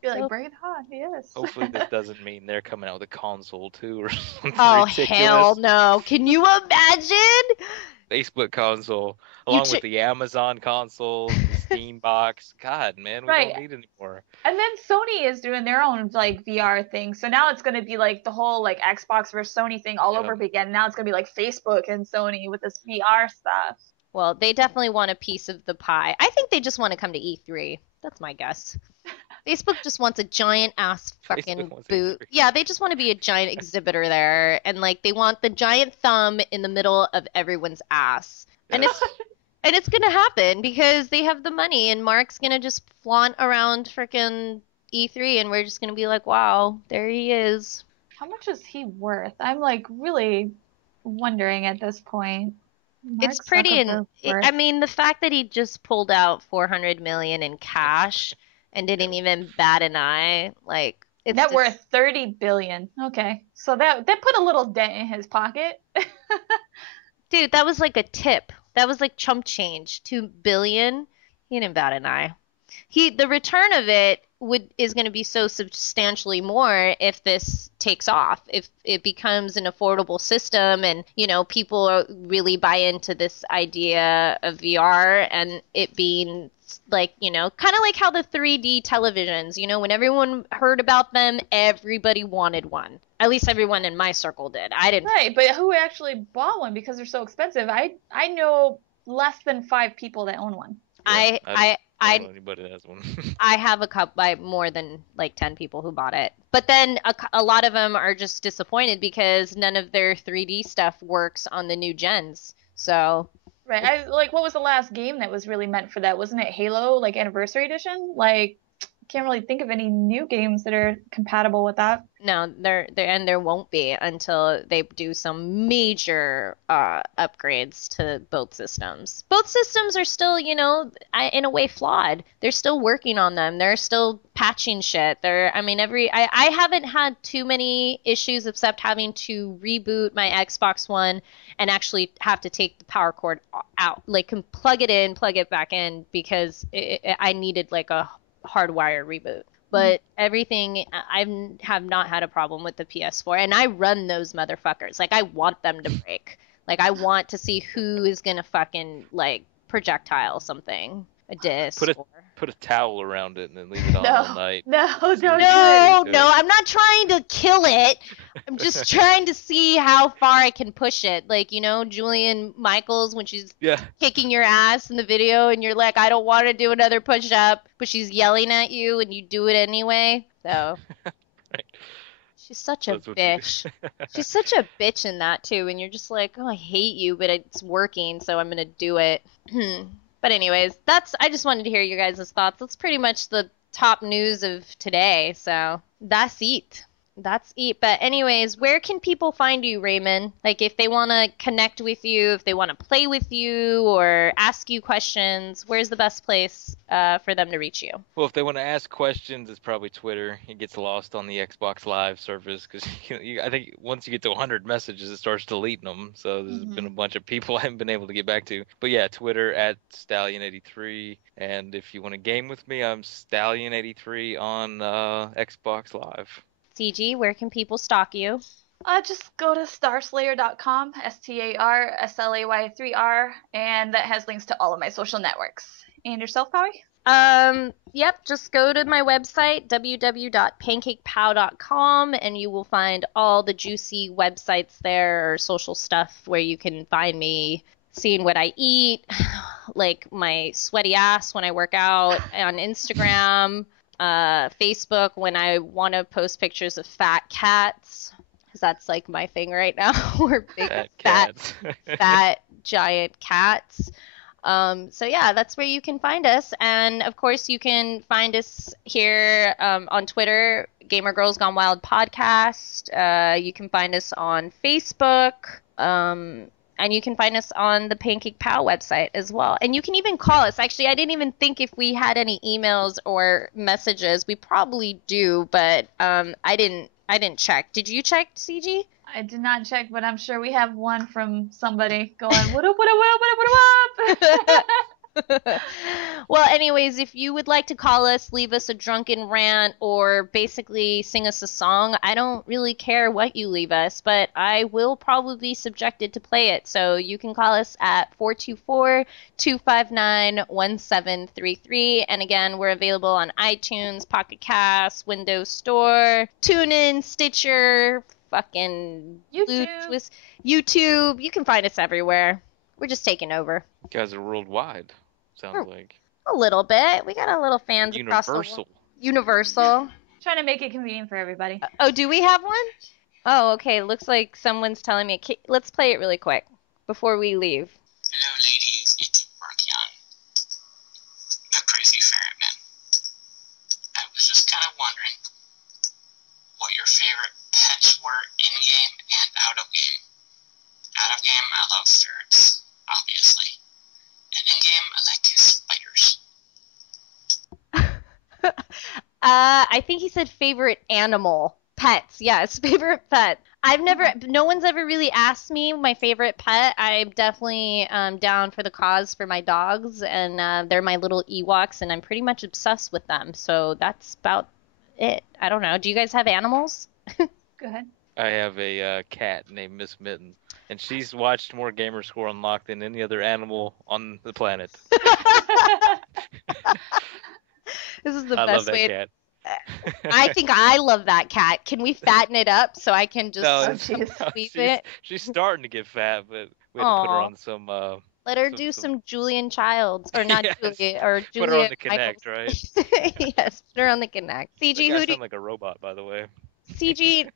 You're like, bring it on, yes. Hopefully this doesn't mean they're coming out with a console too or something Oh, ridiculous. hell no. Can you imagine? Facebook console, along with the Amazon console, the Steam box. God, man, we don't need any more. And then Sony is doing their own like VR thing. So now it's gonna be like the whole like Xbox versus Sony thing all over again. Now it's gonna be like Facebook and Sony with this VR stuff. Well, they definitely want a piece of the pie. I think they just want to come to E3. That's my guess. Facebook just wants a giant ass fucking booth. Yeah, they just want to be a giant exhibitor there, and like they want the giant thumb in the middle of everyone's ass. And it's gonna happen because they have the money, and Mark's gonna just flaunt around frickin' E3, and we're just gonna be like, wow, there he is. How much is he worth? I'm like really wondering at this point. It's pretty, I mean, the fact that he just pulled out $400 million in cash and didn't even bat an eye, like it's net worth $30 billion. Okay, so that put a little dent in his pocket. Dude, that was like a tip. That was like chump change. $2 billion. He didn't bat an eye. The return of it is going to be so substantially more if this takes off, if it becomes an affordable system, and people really buy into this idea of VR and it being like kind of like how the 3D televisions, when everyone heard about them, everybody wanted one. At least everyone in my circle did. I didn't. Right, but who actually bought one because they're so expensive? I know less than 5 people that own one. Yeah, I don't know anybody that has one. I have more than like 10 people who bought it. But then a lot of them are just disappointed because none of their 3D stuff works on the new gens. So. Right. What was the last game that was really meant for that? Wasn't it Halo, like Anniversary Edition? Like, can't really think of any new games that are compatible with that. No, there won't be until they do some major upgrades to both systems. Both systems are still, in a way flawed. They're still working on them. They're still patching shit. I haven't had too many issues except having to reboot my Xbox One and actually have to take the power cord out, like plug it in, plug it back in, because I needed like a hardwire reboot. But everything, I have not had a problem with the PS4, and I run those motherfuckers. Like, I want them to break. Like, I want to see who is gonna fucking like projectile something, a disc. Put a towel around it and then leave it on all night. No, I'm not trying to kill it. I'm just trying to see how far I can push it. Like, Julian Michaels, when she's kicking your ass in the video and you're like, I don't want to do another push-up, but she's yelling at you and you do it anyway. So, right. She's such a bitch. She's such a bitch in that, too. And you're just like, oh, I hate you, but it's working, so I'm going to do it. But anyways, I just wanted to hear your guys' thoughts. That's pretty much the top news of today. So that's it. But anyways, where can people find you, Raymond? Like if they want to connect with you, if they want to play with you or ask you questions, where's the best place for them to reach you? Well, if they want to ask questions, it's probably Twitter. It gets lost on the Xbox Live service because I think once you get to 100 messages, it starts deleting them. So there's been a bunch of people I haven't been able to get back to. But yeah, Twitter at Stallion83. And if you want to game with me, I'm Stallion83 on Xbox Live. CG, where can people stalk you? Just go to starslayer.com, STARSLAY3R, and that has links to all of my social networks. And yourself, Howie? Yep, just go to my website, www.pancakepow.com, and you will find all the juicy websites there, or social stuff where you can find me seeing what I eat, like my sweaty ass when I work out, on Instagram. Facebook when I want to post pictures of fat cats, because that's like my thing right now. We're big Fat fat, cats. fat, giant cats. So yeah, that's where you can find us. And of course, you can find us here on Twitter, Gamer Girls Gone Wild Podcast. You can find us on Facebook. And you can find us on the Pancake Pal website as well. And you can even call us. Actually, I didn't even think if we had any emails or messages. We probably do, but I didn't check. Did you check, CG? I did not check, but I'm sure we have one from somebody going, what up, what up, what up, what up, what up? Well, anyways, if you would like to call us, leave us a drunken rant, or basically sing us a song, I don't really care what you leave us, but I will probably be subjected to play it. So you can call us at 424-259-1733. And again, we're available on iTunes, Pocket Cast, Windows Store, TuneIn, Stitcher, fucking YouTube. YouTube. You can find us everywhere. We're just taking over. You guys are worldwide, sounds like. A little bit. We got a little fans across the world. Universal. Trying to make it convenient for everybody. Oh, do we have one? Oh, okay. Looks like someone's telling me. Let's play it really quick before we leave. Hello, ladies. It's Markion, the crazy ferret man. I was just kind of wondering what your favorite pets were in-game and out-of-game. Out-of-game, I love ferrets, obviously. And in-game, I like spiders. I think he said favorite animal. Pets, yes, favorite pet. No one's ever really asked me my favorite pet. I'm definitely down for the cause for my dogs, and they're my little Ewoks, and I'm pretty much obsessed with them. So that's about it. I don't know. Do you guys have animals? Go ahead. I have a cat named Miss Mitten, and she's watched more Gamerscore Unlocked than any other animal on the planet. This is the I best love way. that cat. I think I love that cat. Can we fatten it up so I can just No, squeeze it? she's starting to get fat, but we had to put her Aw. on some. Let her do some Julian Childs, or not Yes. Julia, or Julia. Put her on the Michaels. Connect, right? Yes, put her on the Connect. CG, Like, I who do sound like a robot, by the way. CG,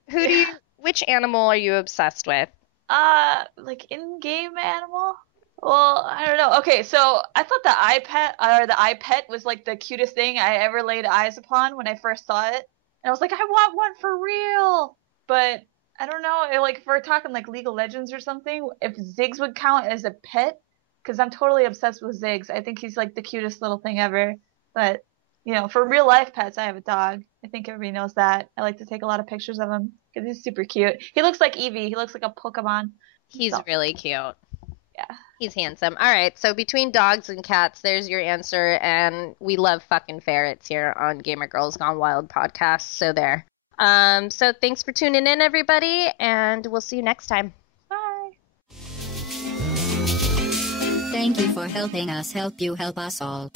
which animal are you obsessed with? Like in-game animal? Well, I don't know. Okay, so I thought the iPet was like the cutest thing I ever laid eyes upon when I first saw it. And I was like, I want one for real. But I don't know, like if we're talking like League of Legends or something, if Ziggs would count as a pet, because I'm totally obsessed with Ziggs. I think he's like the cutest little thing ever. But, you know, for real life pets, I have a dog. I think everybody knows that. I like to take a lot of pictures of him because he's super cute. He looks like Eevee. He looks like a Pokemon. He's really cute. Yeah. He's handsome. All right, so between dogs and cats, there's your answer, and we love fucking ferrets here on Gamer Girls Gone Wild podcast, so there. So thanks for tuning in, everybody, and we'll see you next time. Bye. Thank you for helping us help you help us all.